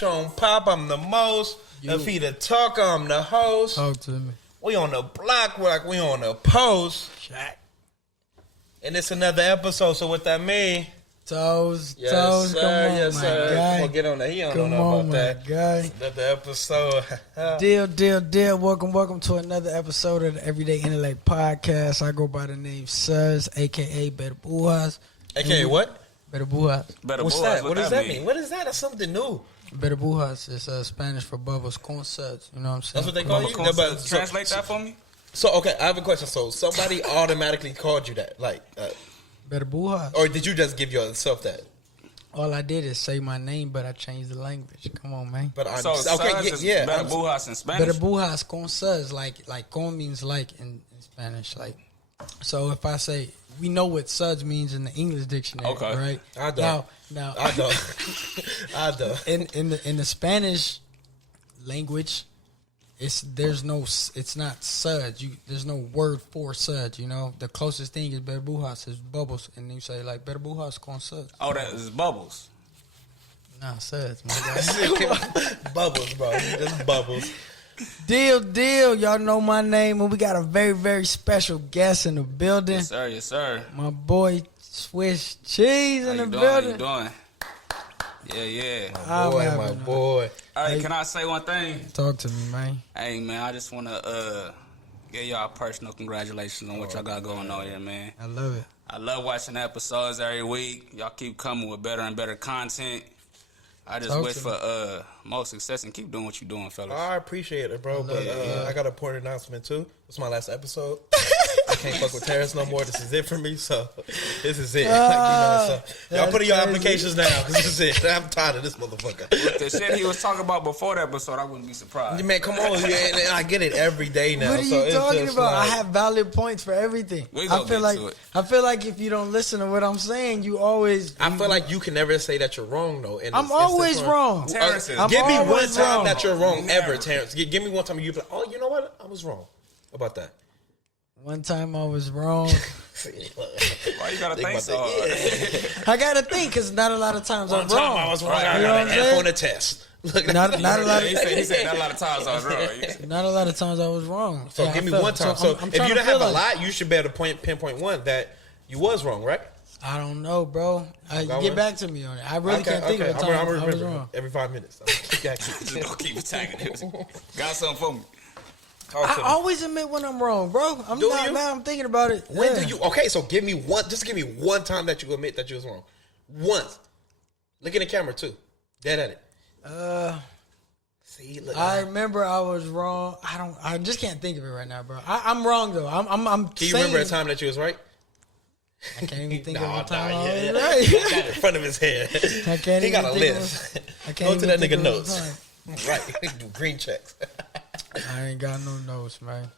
Patron Pap. I'm the most. If he the talker, I'm the host. Talk to me. We on the block like we on the post. Shaq. And it's another episode, so what that mean? Toes, Yes, toes, sir, come on, yes, my sir. guy. Come on, get on that. He don't Come know on, about that. guy. Another episode. Deal. Welcome to another episode of the Everyday Intellect podcast. I go by the name Sudz, a.k.a. Better Bujas. AKA what? Better Bujas. What's that? What does that mean? What is that? That's something new. Better Bujas is Spanish for bubbles, con suds. You know what I'm saying? That's what they call you? Translate that for me. So, okay, I have a question. So, somebody automatically called you that? Like, Better Bujas. or did you just give yourself that? All I did is say my name, but I changed the language. Come on, man. But I'm So okay, yeah. Better Bujas in Spanish. Better Bujas con suds, like con means like in Spanish. Like, so if I say, we know what suds means in the English dictionary, Okay. right? I don't. Now, I don't. I don't. in the Spanish language, it's not suds. There's no word for suds. You know, the closest thing is better bujas is bubbles, and you say like better bujas con suds. Oh, that is bubbles. Nah, suds, my guy. Bubbles, bro. Just bubbles. Deal. Y'all know my name, and we got a very, very special guest in the building. Yes, sir. My boy Swiss Cheese in the building. How you doing? Yeah. My boy. Hey, can I say one thing? Talk to me, man. Hey, man, I just want to give y'all personal congratulations on what y'all got going on here, man. I love it. I love watching the episodes every week. Y'all keep coming with better and better content. I just wish for more success and keep doing what you're doing, fellas. I appreciate it, bro. But I got an important announcement, too. It's my last episode. I can't fuck with Terrence no more. This is it for me. So, this is it. So, y'all put in your applications now, because this is it. I'm tired of this motherfucker. With the shit he was talking about before the episode, I wouldn't be surprised. Man, come on. I get it every day now. What are you talking about? I have valid points for everything. I feel like if you don't listen to what I'm saying, you always. I feel like you can never say that you're wrong, though. I'm always wrong. Terrence, give me one time that you're wrong ever, Terrence. Give me one time you're like, oh, you know what? I was wrong about that. One time I was wrong. Why you gotta think so hard? I gotta think because not a lot of times I'm wrong. One time I was wrong. I got an F on the test. Not a lot. He said not a lot of times I was wrong. Not a lot of times I was wrong. So Yeah, give me one time. So if you don't have a lot, you should be able to pinpoint one that you was wrong, right? I don't know, bro. Get back to me on it. I really can't think of a time I was wrong. Every 5 minutes. Just don't keep attacking it. Got something for me. I always admit when I'm wrong, bro. Now I'm thinking about it. When do you? Okay, so give me one. Just give me one time that you admit that you was wrong. Once. Look in the camera too. Dead at it. See, look. I remember I was wrong. I just can't think of it right now, bro. I'm wrong though. I'm. Can you remember a time that you was right? I can't even think of a time I yeah. was right. He got it in front of his head. I can't. He got a even think list. Go to that nigga notes. Right. Do green checks. I ain't got no notes, man.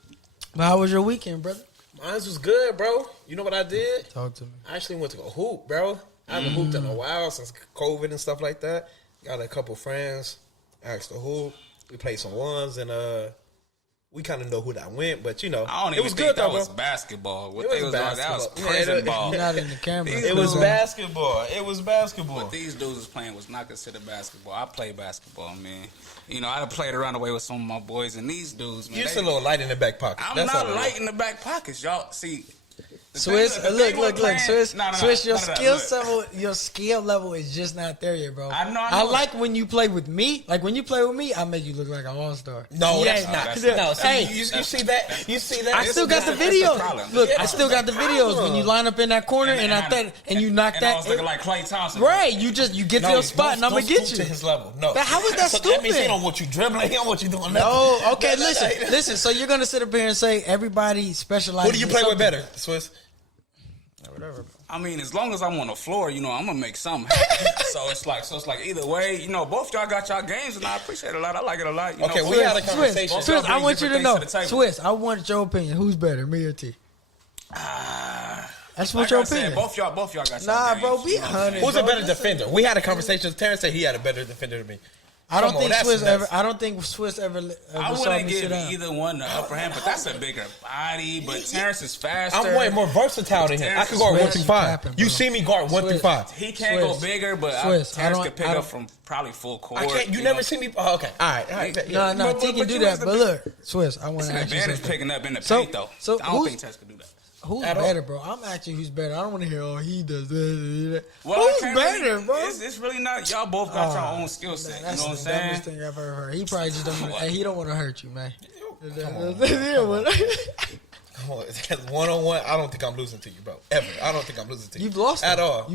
But how was your weekend, brother? Mine was good, bro. You know what I did? Talk to me. I actually went to go hoop, bro. I haven't hooped in a while since COVID and stuff like that. Got a couple friends, asked to hoop. We played some ones, and we kind of know who that went, but you know, I don't it even was think good that though, was bro. basketball. What It they was was like, that was basketball. prison ball. You're not in the camera. It was basketball. It was basketball. What these dudes was playing was not considered basketball. I play basketball, man. You know, I done played around the way with some of my boys, and these dudes, man. You're just a little light in the back pocket. I'm not light in the back pockets, y'all. See, Swiss, look, Swiss, Swiss, your skill level is just not there yet, bro. I know. I like when you play with me. Like when you play with me, I make you look like an all-star. No, that's not. No, hey, you see that? You see that? I still got the videos. Look, I still got the videos when you line up in that corner and you knock that. I was looking like Klay Thompson. Right, you get to your spot and I'm gonna get you to his level. No, but how is that stupid? That means he don't want you dribbling. He don't want you doing nothing. No, okay, listen. So you're gonna sit up here and say everybody specializes. Who do you play with better, Swiss? Whatever. I mean, as long as I'm on the floor, you know, I'm gonna make something happen. so it's like either way, you know, both y'all got y'all games, and I appreciate it a lot. I like it a lot. You know, we had a conversation. Swiss, I want you to know, Swiss, I want your opinion. Who's better, me or T? That's what your opinion. Both y'all got. Nah, games, bro, be honest. Who's a better defender? We had a conversation. Terrence said he had a better defender than me. I don't think Swiss ever. I don't think Swiss ever. I wouldn't give either one the upper hand, but that's a bigger body. But Terrence is faster. I'm way more versatile than him. I can guard 1 through 5. You see me guard 1 through 5. He can't go bigger, but Terrence could pick up from probably full court. I can't. You never see me. Oh, okay, all right. No, he can do that. But look, Swiss, I want to ask you something. Advantage picking up in the paint though. So I don't think Terrence could do that. Who's better, bro? I'm asking who's better. I don't want to hear, he does this. Well, who's better, bro? It's really not. Y'all both got your own skill set. You know what I'm saying? That's the dumbest thing I've ever heard. He probably just don't. He don't want to hurt you, man. One-on-one, I don't think I'm losing to you, bro. Ever. I don't think I'm losing to you. You've lost at all.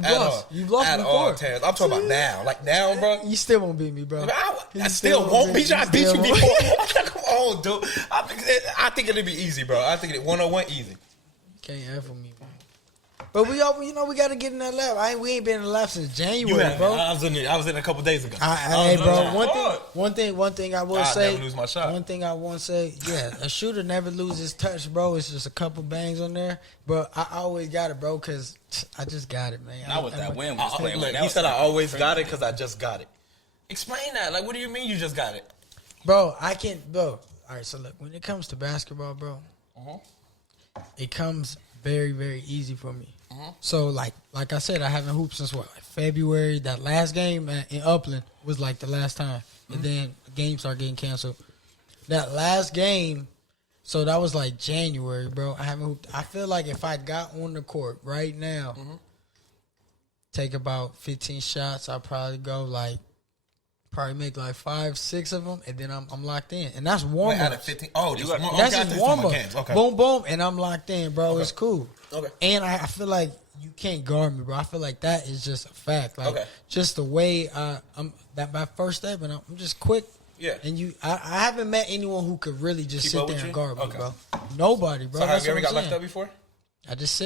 You've lost at before. all, Terrence. I'm talking about now. Like now, bro. You still won't beat me, bro. I still won't beat you. I beat you before. Come on, dude. I think it'll be easy, bro. I think it 1-on-1 easy. Can't F with me, man. But we got to get in that lap. We ain't been in the lap since January, bro. I was in a couple days ago. Hey, bro. One thing I will say. Never lose my shot. One thing I want to say. Yeah, a shooter never loses touch, bro. It's just a couple bangs on there, but I always got it, bro, because I just got it, man. Not with that win. He said I always got it because I just got it. Explain that. Like, what do you mean you just got it, bro? I can't, bro. All right, so look, when it comes to basketball, bro. It comes very, very easy for me. So, like I said, I haven't hooped since what, like February. That last game in Upland was like the last time. And then the game started getting canceled. That last game, so that was like January, bro. I haven't hooped. I feel like if I got on the court right now, take about 15 shots, I'll probably make like 5-6 of them, and then I'm locked in, and that's warm up. 15. Oh, that's just warm up. Okay. Boom, boom, and I'm locked in, bro. Okay. It's cool. Okay. And I feel like you can't guard me, bro. I feel like that is just a fact. Like just the way I'm that my first step, and I'm just quick. Yeah. And I haven't met anyone who could really just sit there and guard me, bro. Nobody, bro. So have you ever got locked up before? I just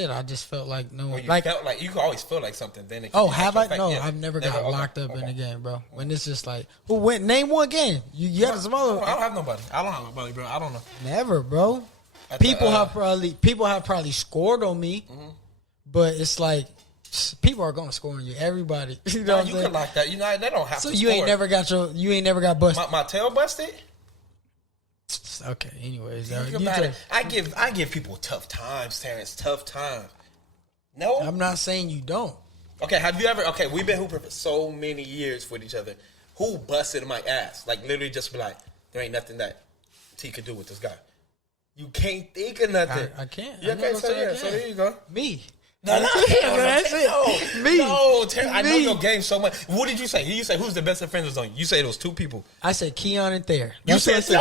felt like no one. Felt like you can always feel like something. Then have I? No, I've never got locked up in a game, bro. When it's just like, who went? Name one game. You got some other. I don't have nobody. Bro. I don't know. Never, bro. People have probably scored on me, but it's like people are gonna score on you. Everybody, you know. You can lock that. You know they don't have. So to you ain't never got busted. My tail busted. Okay. Anyways, I give people tough times, Terrence. Tough times. No, I'm not saying you don't. Okay. Have you ever? Okay, we've been hooping for so many years with each other. Who busted my ass? Like literally, just be like, there ain't nothing that T could do with this guy. You can't think of nothing. I can't. Okay, so there you go. Me. No, that's it. Me. No, I know your game so much. What did you say? You said who's the best defenders on you? You say those two people. I said Keon and Thayer. You said me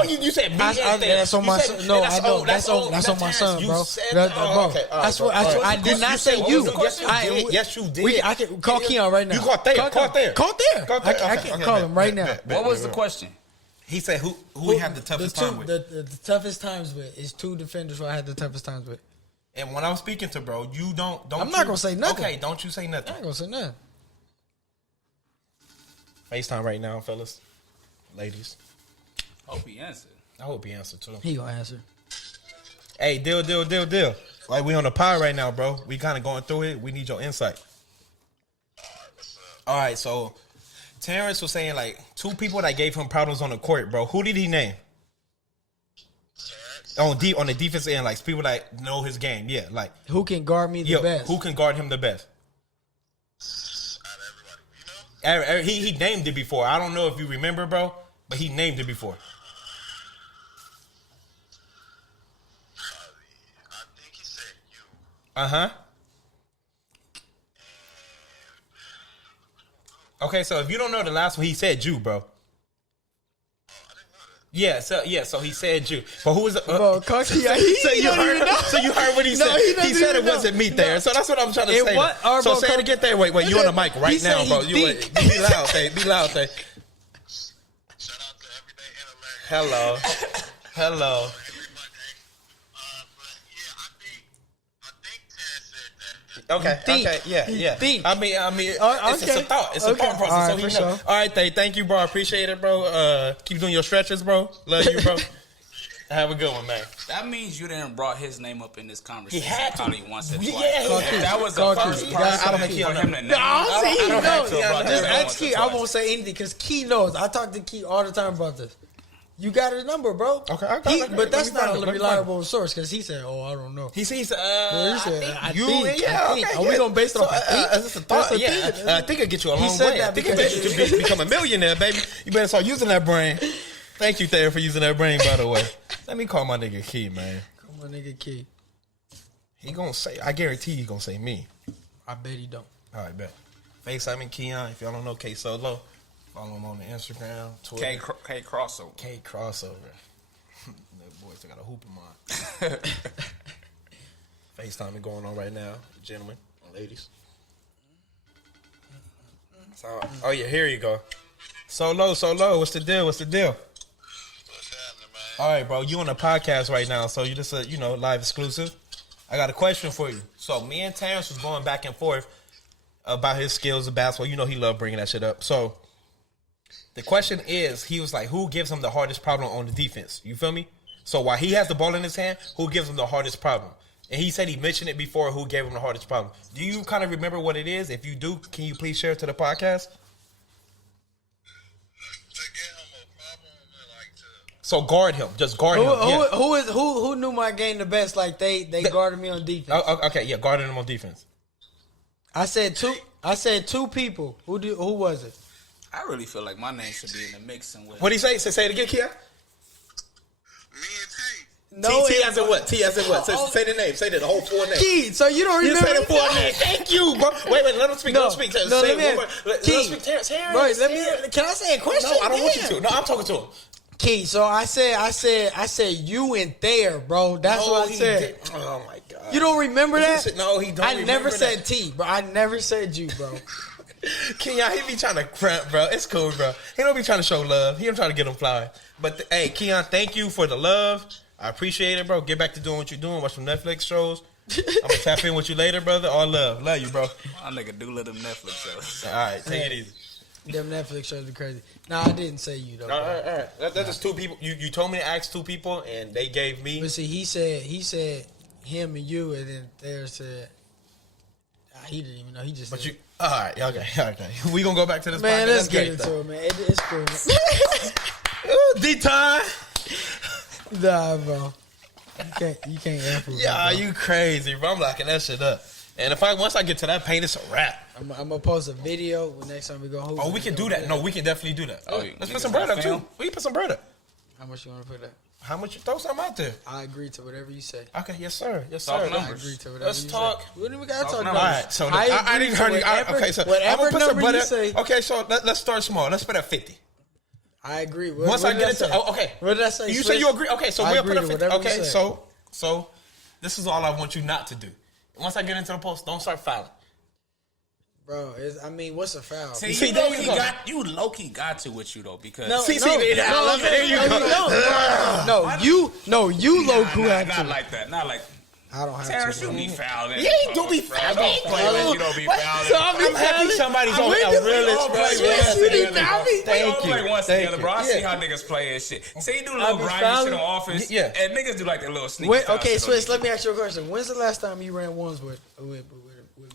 and Thayer. That's on my son. No, I know. That's on my son, bro. That's what I did not say you. Yes, you did. I can call Keon right now. You call Thayer. Call Thayer. I can call him right now. What was the question? He said who we have the toughest time with. The toughest times with is two defenders who I had the toughest times with. And when I'm speaking to bro, you don't. I'm not gonna say nothing. Okay, don't you say nothing. I ain't gonna say nothing. FaceTime right now, fellas, ladies. Hope he answered. I hope he answered too. He gonna answer. Hey, deal. Like we on the pod right now, bro. We kind of going through it. We need your insight. All right, so Terrence was saying like two people that gave him problems on the court, bro. Who did he name? On the defense end, like people that know his game, yeah, like who can guard me the best? Who can guard him the best? Out of everybody, you know. He named it before. I don't know if you remember, bro, but he named it before. I think he said you. Uh-huh. Okay, so if you don't know the last one, he said you, bro. Yeah, so he said you. But who was the bro, so you heard what he said. He said it wasn't me there. So that's what I'm trying to say. So say it again there. Wait, you on the mic right now, bro. You be loud, say. Be loud, say. Shout out to Everyday Intellect. Hello. Okay, yeah. I mean, it's a thought. It's a thought process. All right, so he knows. All right, thank you, bro. I appreciate it, bro. Keep doing your stretches, bro. Love you, bro. Have a good one, man. That means you didn't brought his name up in this conversation. He had to. Probably once or twice. Yeah, If that was the first person I don't think he for him to name. No, I don't I don't have to. Just ask once or Key. I twice. won't say anything because Key knows. I talk to Key all the time about this. You got his number, bro. Okay, I got it. But that's Let me not find a it. Let me reliable source because he said, "Oh, I don't know." He said, He said, I you, think. yeah, I think. okay, Are we gonna base it off? That's a thought. That's a Yeah, thing. I think it'll get you a He long said way. that I think it'll because- get you to become a millionaire, baby. You better start using that brain. Thank you, Thayer, for using that brain, by the way. Let me call my nigga Key, man. Come on, nigga, Key. He gonna say, I guarantee he gonna say me. I bet he don't. All right, bet. FaceTime and Keon. If y'all don't know K Solo, follow him on the Instagram, Twitter. K crossover. K Crossover. That boy still got a hoop in mind. FaceTime going on right now, gentlemen and ladies. So, oh yeah, here you go. Solo, what's the deal? What's happening, man? All right, bro, you on a podcast right now, so you just a live exclusive. I got a question for you. So me and Terrence was going back and forth about his skills of basketball. You know he loved bringing that shit up. So the question is, he was like, who gives him the hardest problem on the defense? You feel me? So while he has the ball in his hand, who gives him the hardest problem? And he said he mentioned it before, who gave him the hardest problem. Do you kind of remember what it is? If you do, can you please share it to the podcast? To get him a problem, like to. So guard him. Just guard him. Yeah. Who knew my game the best? Like they guarded me on defense. Okay, yeah, guarding him on defense. I said two people. Who was it? I really feel like my name should be in the mix somewhere. What'd he say? Say it again, Kia. Me and T. No, T as in what? T as in what? Say the name. Say the whole full name. Key. So you don't You remember? say the full name. Thank you, bro. Wait, let him speak. No, Let him speak. no, Say let me- it one more. Let Key. him speak. Terrence. Right, can I say a question? No, I don't want you Damn. to. No, I'm talking to him. Key. So I said you and there, bro. That's what I said. Did. Oh my god. You don't remember that? No, he don't. I never remember said that. T, bro. I never said you, bro. Keon, he be trying to cramp, bro. It's cool, bro. He don't be trying to show love. He don't try to get him fly. But hey, Keon, thank you for the love. I appreciate it, bro. Get back to doing what you're doing. Watch some Netflix shows. I'm gonna tap in with you later, brother. All love. Love you, bro. My nigga do let them Netflix shows. All right, take it easy. Them Netflix shows are crazy. Nah, I didn't say you though. All right. That's just two people. You told me to ask two people, and they gave me. But see, he said him and you, and then there said he didn't even know. He just But said, you. All right. Okay. We gonna go back to this. man, podcast. let's That's get great, into though. it, man. It's cool. Man. D-time. Nah, bro. You can't answer. Yeah, you crazy, bro. I'm locking that shit up. And once I get to that paint, it's a wrap. I'm gonna post a video next time we go home. Oh, we can do that. No, we can definitely do that. Oh, Let's niggas put some bread got up film? too. We can put some bread up. How much you want to put that? How much you throw something out there? I agree to whatever you say. Okay, yes sir, yes Talk sir. I numbers. agree to whatever Let's you talk. say. We don't even gotta Talk talk numbers. All numbers. right, so I I agree didn't to heard you. whatever- Okay, so I'm whatever gonna put some number bread you up. say. Okay, so let's start small. Let's put at 50. I agree. Once I did get into, say? okay. What did I say? You Swiss? say you agree. Okay, so I we'll agree put at to 50. whatever you Okay, say. so this is all I want you not to do. Once I get into the post, don't start fouling. Bro, what's a foul? See, See, you there know you he go. low key got to with you though because No, See, no, there you go. you low key have not to. like that. Not like I don't have Terrence, to. you bro. be fouling. Yeah, you do be fouling. Don't play like you don't be fouling. So I'm happy somebody's on a realist, bro. Yes, you be fouling. We all Thank play you. once Thank together, you. bro. I see Yeah. how niggas play and shit. See, you do a I little be grimy fouling. shit on offense, Yeah. and niggas do like that little sneaky Wait, foul okay, shit on Swiss, defense. let me ask you a question. When's the last time you ran ones with me?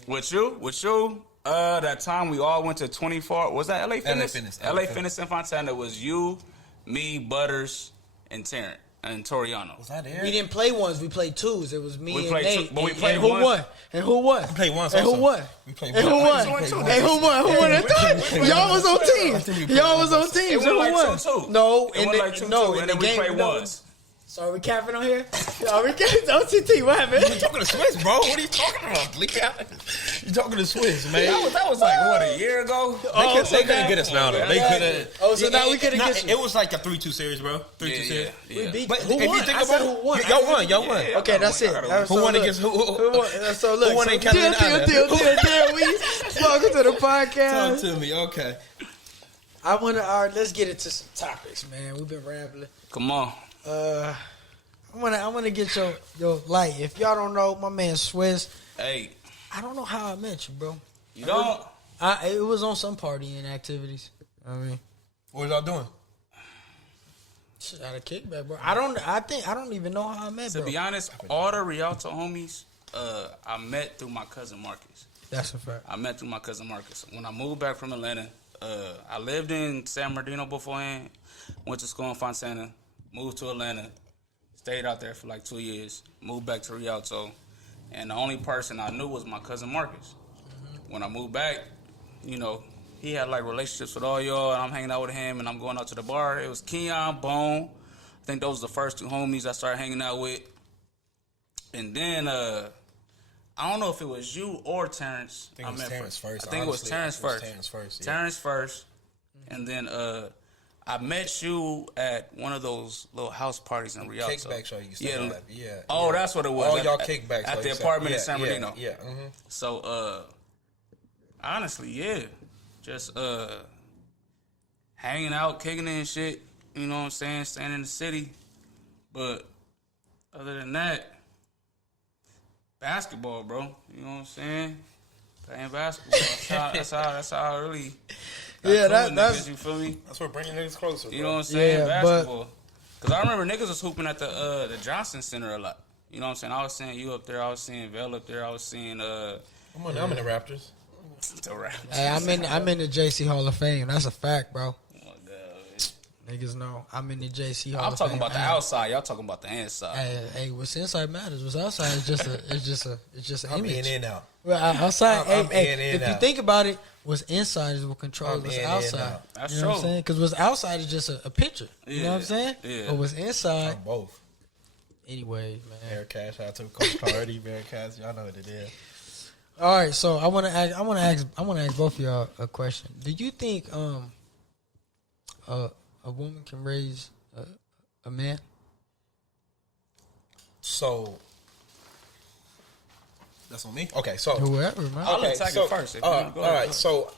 With you, that time we all went to 24. Was that LA Fitness? Fitness. LA Fitness in Fontana. It was you, me, Butters, and Terrence and Toriano. Was that there? We didn't play ones. We played twos. It was me We and played Nate. two- but we and played who ones. won? And who won? We played once And who also. won? We played And who once. won? We played two. And who won? Who won? Y'all was on teams. Y'all was on teams. It Who went won? like 2-2. No, It went like 2-2, no, in and the then we game. played no. ones. So are we capping on here? Are we capping? OTT, what happened? You talking to Swiss, bro? What are you talking about? You talking to Swiss, man? That was like what, a year ago? They couldn't get us now, though. They could have. Oh, so now we couldn't get you. It was like a 3-2 series, bro. 3-2 series. Yeah. We beat. But Who if won? you think I said about who won. it, y'all won. Y'all won. Yeah. Okay, that's it. Who won against who? Who won? So look, Who won so in Canada? deal. We welcome to the podcast. Talk to me, okay. I want to. All right, let's get into some topics, man. We've been rambling. Come on. I want to get your light. If y'all don't know, my man Swiss. Hey, I don't know how I met you, bro. you don't? It was on some partying activities. I mean, What was y'all doing? Shit, out of kickback, bro. I don't even know how I met, bro. To be honest, all the Rialto homies, I met through my cousin Marcus. That's a fact. I met through my cousin Marcus. When I moved back from Atlanta, I lived in San Bernardino beforehand. Went to school in Fontana. Moved to Atlanta. Stayed out there for like 2 years. Moved back to Rialto. And the only person I knew was my cousin Marcus. Mm-hmm. When I moved back, you know, he had like relationships with all y'all, and I'm hanging out with him, and I'm going out to the bar. It was Keon, Bone. I think those were the first two homies I started hanging out with. And then, I don't know if it was you or Terrence. I think it was Terrence first. I think it was Terrence first. Yeah. Terrence first. And then I met you at one of those little house parties in Rialto. Kickback show you used to have. Yeah. Oh, that's what it was. All y'all kickbacks. At the apartment in San Bernardino. Yeah. Mm-hmm. So, honestly, yeah. Just hanging out, kicking it and shit. You know what I'm saying? Staying in the city. But other than that, basketball, bro. You know what I'm saying? Playing basketball. That's how I really. Yeah, that's niggas, you feel me? That's what bringing niggas closer. You know what I'm saying? Yeah, basketball. Because I remember niggas was hooping at the Johnson Center a lot. You know what I'm saying? I was seeing you up there. I was seeing Vel up there. I was seeing I'm in the Raptors. The Raptors. Hey, I'm in the JC Hall of Fame. That's a fact, bro. Oh my God. Niggas know I'm in the JC Hall I'm of Fame. talking about the outside. Y'all talking about the inside. Hey, what's inside matters. What's outside is just an I'm image. in and out. Well, outside, I'm if you think about it, what's inside is what controls what's outside. That's you know what I'm true. saying? Because what's outside is just a picture. You know what I'm saying? Yeah. But what's inside, I'm both. anyway, man. Air Cash out to Coach Cardi, Bear Cash. Y'all know what it is. All right, so I want to ask both of y'all a question. Do you think a woman can raise a man? So that's on me. Okay, so Whoever, man. I'll attack it first. If you wanna go all ahead. right. So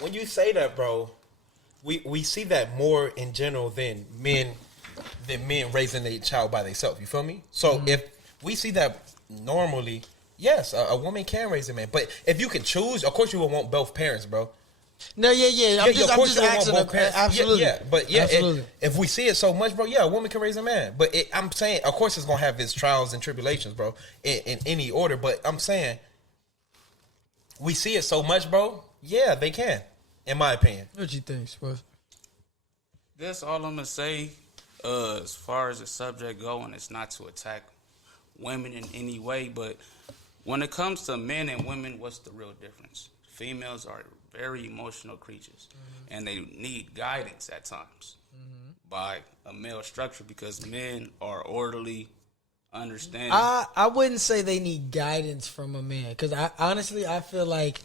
when you say that, bro, we see that more in general than men raising a child by themselves. You feel me? So if we see that normally, yes, a woman can raise a man. But if you could choose, of course you would want both parents, bro. No, yeah. I'm just asking. Absolutely. Yeah, but yeah, absolutely. If we see it so much, bro, yeah, a woman can raise a man. But I'm saying, of course, it's gonna have its trials and tribulations, bro, in any order. But I'm saying, we see it so much, bro. Yeah, they can, in my opinion. What you think, Spurs? That's all I'm gonna say. As far as the subject going, it's not to attack women in any way, but when it comes to men and women, what's the real difference? Females are very emotional creatures, and they need guidance at times by a male structure because men are orderly, understanding. I wouldn't say they need guidance from a man because I feel like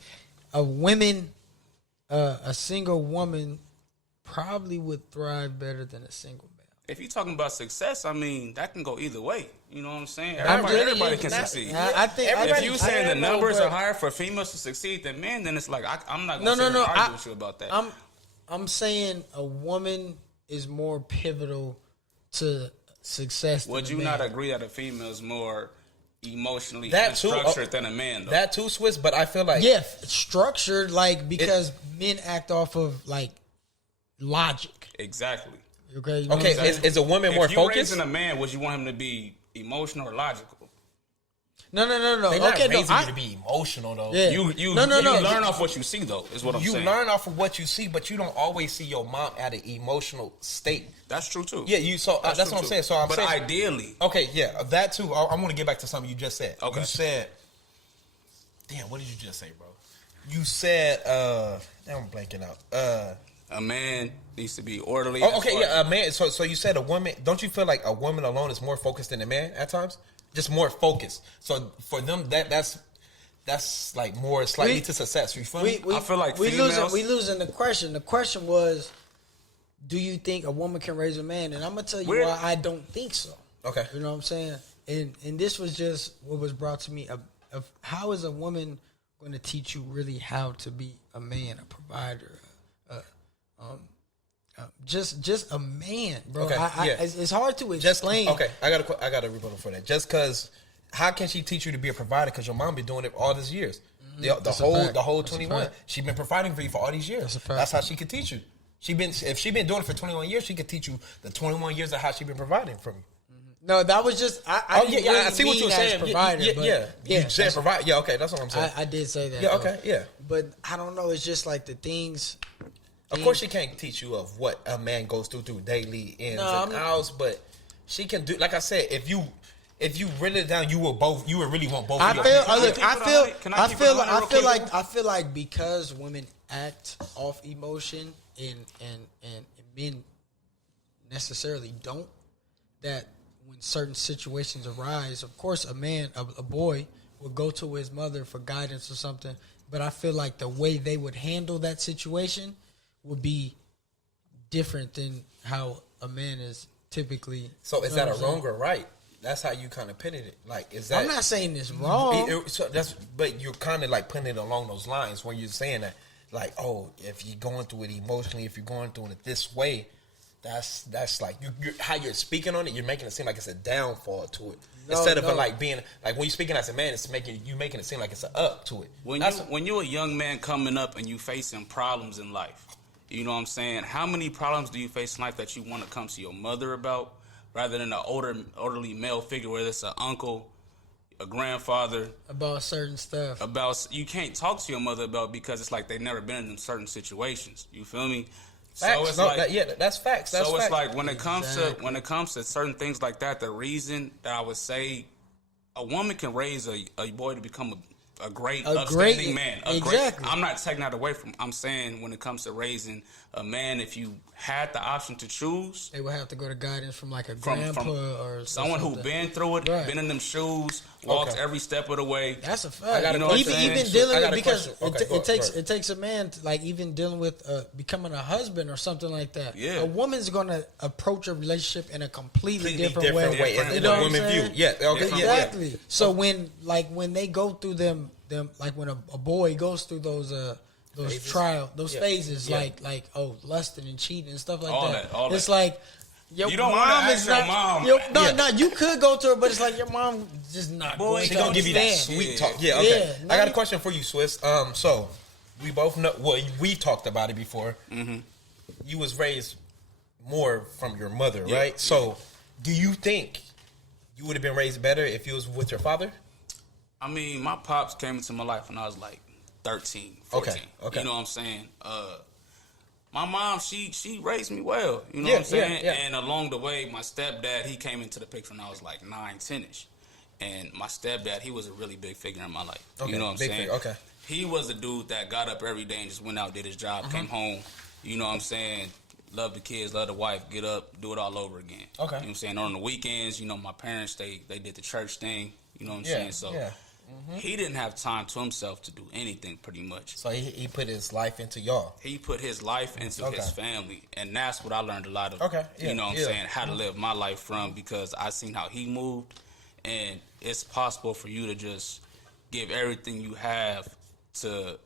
a single woman probably would thrive better than a single male. If you're talking about success, I mean, that can go either way. You know what I'm saying? I'm Everybody can succeed. I think If you saying the numbers are higher for females to succeed than men, then it's like I'm not going to argue with you about that. I'm saying a woman is more pivotal to success. Would than you a not man. agree that a female is more emotionally That too, structured than a man, though? That too, Swiss. But I feel like structured because men act off of like logic. Exactly. Okay. You know okay, what I'm saying? is a woman more If you're focused? raising a man, would you want him to be emotional or logical? No. They're not Okay, raising no. you to be emotional though. Yeah. You No. learn off what you see, though, is what I'm You saying. learn off of what you see, but you don't always see your mom at an emotional state. That's true, too. Yeah, you. So that's true, what I'm too. saying. So I'm but saying, ideally, okay, yeah, that too. I want to get back to something you just said. Okay. You said, damn, what did you just say, bro? You said, damn, I'm blanking out. a man needs to be orderly. Oh, okay, yeah, a man. So you said a woman. Don't you feel like a woman alone is more focused than a man at times? Just more focused. So for them, that's like more slightly to success. You feel me? I feel like we females- losing the question. The question was, do you think a woman can raise a man? And I'm gonna tell you why I don't think so. Okay. You know what I'm saying? And this was just what was brought to me of how is a woman going to teach you really how to be a man, a provider, just a man, bro. Okay, yeah. It's hard to explain. Okay, I got a rebuttal for that. Just because, how can she teach you to be a provider? Because your mom been doing it all these years. The whole 21. She been providing for you for all these years. That's a fact. That's how she could teach you. If she been doing it for 21 years, she could teach you the 21 years of how she been providing from you. No, that was just I didn't really I see what you were saying. Provider, You said provide. Yeah, okay, that's what I'm saying. I did say that. Yeah, though. okay, yeah. But I don't know. It's just like the things. Of course, she can't teach you of what a man goes through daily ins and outs, but she can do. Like I said, if you write it down, you would really want both. I of feel like because women act off emotion and men necessarily don't, that when certain situations arise, of course a boy would go to his mother for guidance or something, but I feel like the way they would handle that situation would be different than how a man is typically. So is that a wrong or right? That's how you kind of pitted it. Like, is that? I'm not saying it's wrong. But you're kind of like putting it along those lines when you're saying that, like, oh, if you're going through it emotionally, if you're going through it this way, that's like how you're speaking on it. You're making it seem like it's a downfall to it instead of like being like when you're speaking as a man, it's making it seem like it's an up to it. When you're a young man coming up and you facing problems in life, you know what I'm saying? How many problems do you face in life that you want to come to your mother about, rather than an elderly male figure, whether it's an uncle, a grandfather, about certain stuff? You can't talk to your mother about because it's like they've never been in certain situations. You feel me? Facts. So it's that's facts. That's it's facts. like when it comes to certain things like that, the reason that I would say a woman can raise a boy to become a great, upstanding man. Exactly. I'm not taking that away from. I'm saying when it comes to raising a man, if you had the option to choose, they would have to go to guidance from like a grandpa or someone who been through it, been in them shoes, walks every step of the way. That's a fact. Even dealing with, because it takes a man to, like, even dealing with becoming a husband or something like that. Yeah. A woman's gonna approach a relationship in a completely different way. In the woman view. Yeah. Okay. Exactly. Yeah. So when they go through them like when a boy goes through those phases, like lusting and cheating and stuff like all it's that. like you don't want to ask your mom. You could go to her, but it's like your mom just not. Boy, she gonna give you that sweet talk. Yeah, okay. I got a question for you, Swiss. So we both know. Well, we talked about it before. Mm-hmm. You was raised more from your mother, right? So, do you think you would have been raised better if you was with your father? I mean, my pops came into my life when I was like 13, 14. Okay. You know what I'm saying? My mom, she raised me well. You know what I'm saying? Yeah. And along the way, my stepdad, he came into the picture when I was like 9, 10-ish. And my stepdad, he was a really big figure in my life. Okay. You know what I'm saying? Figure. Okay. He was the dude that got up every day and just went out, did his job, came home. You know what I'm saying? Love the kids, love the wife, get up, do it all over again. Okay. You know what I'm saying? On the weekends, my parents, they did the church thing. You know what I'm saying? So he didn't have time to himself to do anything pretty much. So he put his life into y'all. He put his life into his family. And that's what I learned a lot of, you know what I'm saying, how to live my life from, because I seen how he moved. And it's possible for you to just give everything you have to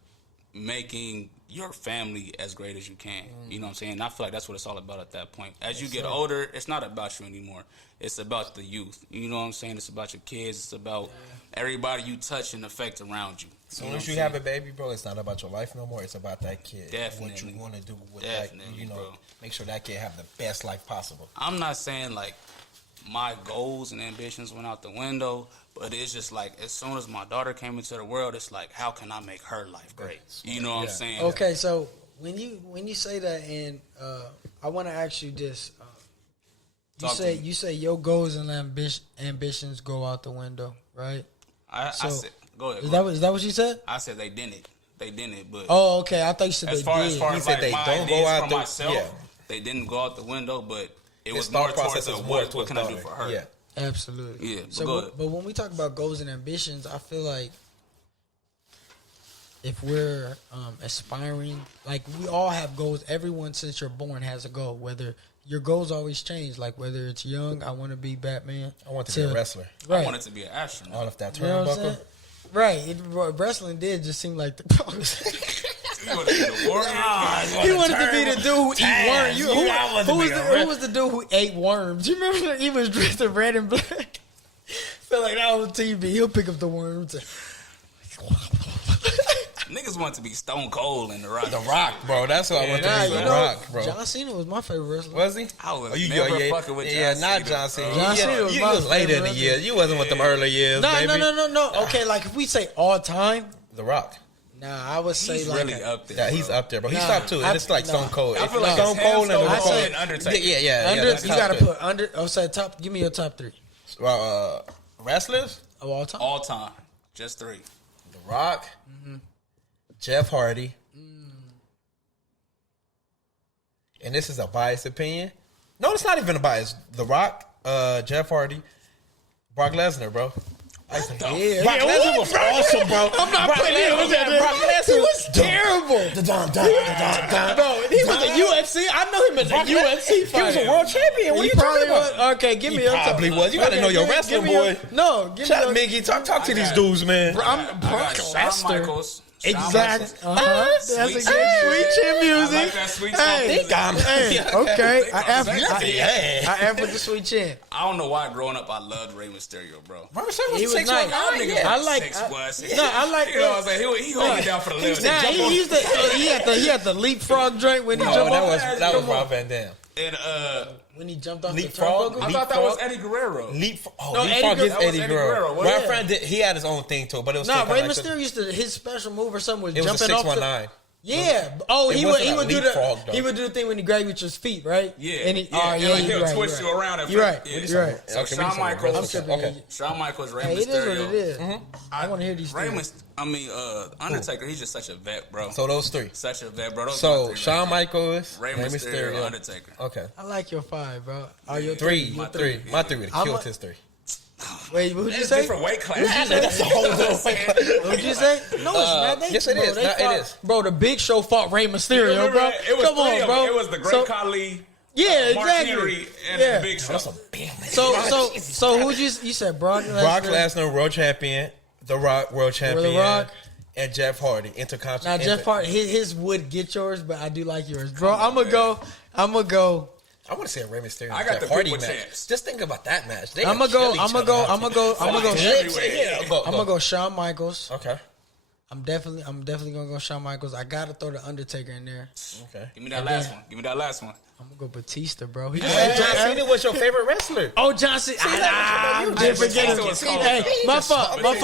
making your family as great as you can. You know what I'm saying? And I feel like that's what it's all about at that point. As you get older, it's not about you anymore. It's about the youth. You know what I'm saying? It's about your kids. It's about everybody you touch and affect around you. So once you have a baby, bro, it's not about your life no more. It's about that kid. Definitely. What you want to do with that, bro. Make sure that kid have the best life possible. I'm not saying like my goals and ambitions went out the window, but it's just like as soon as my daughter came into the world, it's like, how can I make her life great? You know what I'm saying? Okay, so when you say that, and I want to ask you this. You say your goals and ambitions go out the window, right? I said, go ahead. Is that what you said? I said they didn't. They didn't, but okay. I thought you said as they far did. as far as like they my don't ideas go out for the myself, they didn't go out the window, but it was more towards what can I do for her? Yeah, absolutely. Yeah. So, but when we talk about goals and ambitions, I feel like if we're aspiring, like we all have goals. Everyone since you're born has a goal. Whether your goals always change, like whether it's young, I want to be Batman. I want to be a wrestler. Right. I wanted to be an astronaut. All of that turnbuckle. Right. Wrestling did just seem like the He wanted to be the warrior. He wanted to be the dude who eat worms. Who was the dude who ate worms? You remember he was dressed in red and black? Felt like that was TV. He'll pick up the worms. Niggas want to be Stone Cold in The Rock. The Rock, bro. That's what I want to be. The Rock, bro. John Cena was my favorite wrestler. Was he? I was never fucking with John Cena. Not John Cena. John Cena was you my was later in the favorite year. You wasn't with them early years, baby. No. Okay, like if we say all time, The Rock. I would say He's like really up there. Yeah, he's up there, bro. He's top two. And it's like Stone Cold. I feel like Stone Cold and Undertaker. Yeah. you gotta put under. Oh, say top. Give me your top three Wrestlers of all time. All time, just three. The Rock, Jeff Hardy, and this is a biased opinion. No, it's not even a bias. The Rock, Jeff Hardy, Brock Lesnar, bro. Brock Lesnar was awesome, bro. I'm not putting him in there. Brock Lesnar was terrible. Bro, he was a UFC. I know him as a UFC fighter. He was a world champion. What are you talking about? Okay, give me your top. Probably was. You got to know your wrestling, boy. No, give me Shout out Miggy. Talk to these dudes, man. I'm Brock Shawn Lesnar. Michaels. Exactly. That's a good Sweet sweet chin music. I like that sweet chin. Okay. I am with the sweet chin. I don't know why growing up I loved Rey Mysterio, bro. He was nice. I like. I like. You know what I'm saying? He hold me down for the little. He had the leapfrog drink when he jumped off. That was Rob Van Dam. And when he jumped off Leapfrog? the turnbuckle. I thought that was Eddie Guerrero. Leapfrog is Eddie Guerrero. Well, My friend he had his own thing too, but it was Rey Mysterio used to his special move or something was it was jumping a off. 619. Yeah. Oh, he would do the thing when he grabbed with his feet, right? Yeah. And he'll twist you around. You're right. So Shawn Michaels. Okay. Shawn Michaels, Rey Hey, it is what it Mysterio. is. I want to hear these things. Undertaker, he's just such a vet, bro. So those three. Such a vet, bro. So Shawn Michaels, Rey Mysterio, Undertaker. Okay. I like your five, bro. Oh, your Three. Your My three would have killed his three. Wait, what'd you It's say? different weight class. That's a whole different weight. What'd you say? No, it's not. Yes, it is. It is. Bro, the Big Show fought Rey Mysterio, bro. It was Come on, bro. It was the Great Khali. Yeah, Mark exactly. Henry and the Big Show. So who'd you said? Brock Lesnar. Brock Lesnar, world champion. The Rock, world champion. The Rock. And Jeff Hardy, Intercontinental. Now Jeff Hardy, his would get yours, but I do like yours, bro. I'm gonna go. I want to see a Rey Mysterio. I got Jeff the Hardy people match. chance. Just think about that match. I'm gonna go Shawn Michaels. Okay. I'm definitely gonna go Shawn Michaels. I gotta throw the Undertaker in there. Okay. Give me that last one. I'm gonna go Batista, bro. John Cena was your favorite wrestler. Oh, John Cena. I did forget him. Hey, my fault. No. He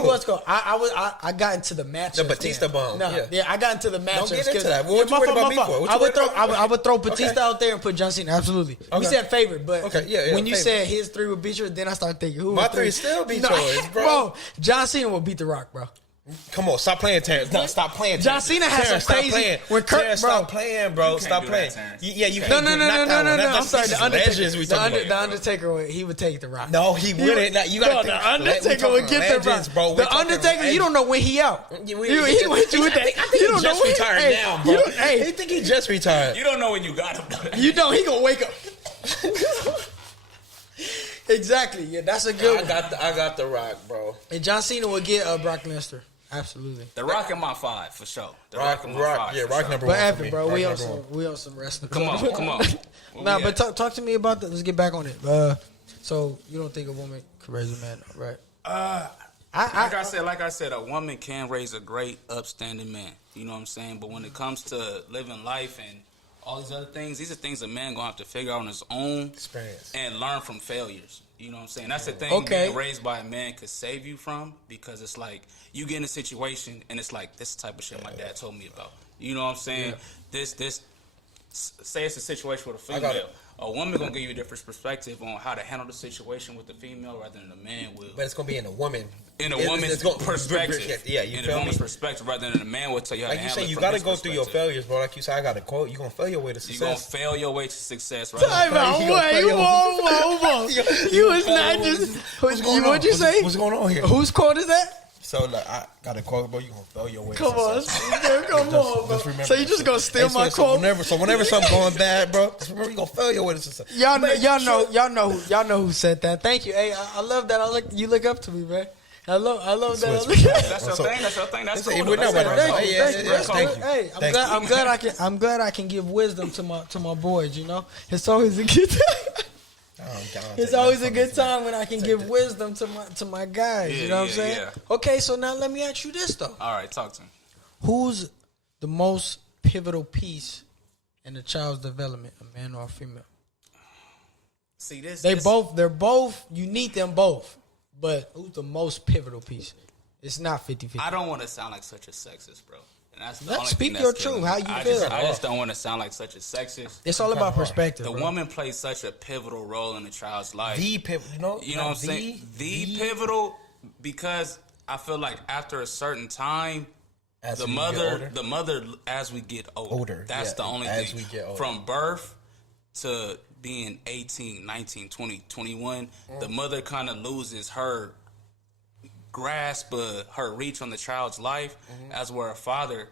was cool. I got into the match. The Batista bomb. Yeah, I got into the match. Don't get into that. What you worried about me for? I would throw Batista out there and put John Cena. Absolutely. We said favorite, but when you said his three would beat yours, then I started thinking who. My three still beat yours, bro. John Cena will beat The Rock, bro. Come on, stop playing, Terrence. No, stop playing. John Cena has some crazy. When Kurt, stop playing, bro. Stop playing. Yeah, you can't. No. I'm sorry. The Undertaker. The Undertaker, he would take The Rock. No, he wouldn't. You got the Undertaker would get The Rock, bro. The Undertaker, you don't know when he out. He went you with that. I think he just retired now, bro. I think he just retired. You don't know when you got him. You know he gonna wake up. Exactly. Yeah, that's a good one. I got The Rock, bro. And John Cena will get Brock Lesnar. Absolutely. The Rock in my five for sure. Rock number one. But Evan, bro, we on some wrestling. Come on. Nah, but talk to me about that. Let's get back on it. So you don't think a woman could raise a man, right? Like I said, a woman can raise a great, upstanding man. You know what I'm saying? But when it comes to living life and all these other things, these are things a man gonna have to figure out on his own experience and learn from failures. You know what I'm saying? That's the thing. Okay. Being raised by a man could save you from, because it's like you get in a situation and it's like, this type of shit my dad told me about. You know what I'm saying? Yeah. This say it's a situation with a female. A woman gonna give you a different perspective on how to handle the situation with the female rather than a man will. But it's gonna be in a woman. In a woman's perspective. Yeah, you in feel a woman's me? perspective rather than a man will tell you how to handle it. Like you say, you gotta go through your failures, bro. Like you said, I got a quote. You gonna fail your way to success. You gonna fail your way to success, right? Time out. Wait, you was not just. What'd you say? What's going on here? Whose quote is that? So like, I got a quote, bro. You gonna fail your way. Come on, bro. So you just gonna steal my quote? Whenever something going bad, bro, just remember you gonna fail your way to success. Y'all know who said that. Thank you. Hey, I love that. You look up to me, man. I love that. That's your thing. That's cool. Hey, I'm glad I can give wisdom to my boys. You know, it's always a good. It's always a good time when I can give wisdom to my guys. Yeah, you know what I'm yeah, saying? yeah. Okay, so now let me ask you this though: All right, talk to me. who's the most pivotal piece in a child's development, a man or a female? See this? They're both. You need them both, but who's the most pivotal piece? It's not 50-50. I don't want to sound like such a sexist, bro. And that's the Let's only speak thing your that's killing truth. me. How you feel? I just don't want to sound like such a sexist. It's all about perspective. The bro. woman plays such a pivotal role in a child's life. The pivotal, You know what I'm saying? The pivotal, because I feel like after a certain time, As the we get mother, older? the mother, as we get older, that's yeah, the only as thing. we get older. From birth to being 18, 19, 20, 21, the mother kind of loses her grasp of her reach on the child's life, as where a father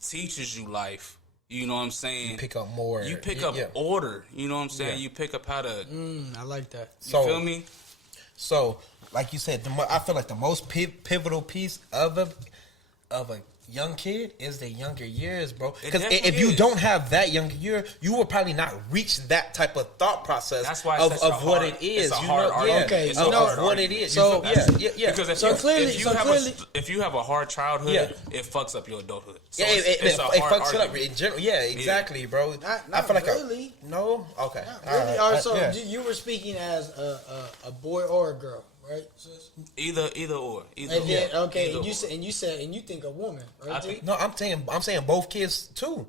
teaches you life. You know what I'm saying? You pick up more. You pick up order. You know what I'm saying? Yeah. You pick up how to. I like that. You So- feel me? So, like you said, I feel like the most pivotal piece of a young kid is the younger years, bro. Because definitely if you is. don't have that younger year, you will probably not reach that type of thought process That's why it's of such a what hard- it is. it's a you hard know, argument. Okay, It's you a know hard what it argument. is. So- yeah. Because if, So you, clearly- if, you so have clearly- if you have a hard childhood, Yeah. it fucks up your adulthood. So Yeah, it it's a hard fucks it up argument. in general. Yeah, exactly, bro. Not I feel like really. no. Okay, Really? All right, so yeah. you were speaking as a boy or a girl, right? sis? Either or. Either And then, or. okay, Either and you or. said, and you think a woman, right? I G? think- No, I'm saying both kids too.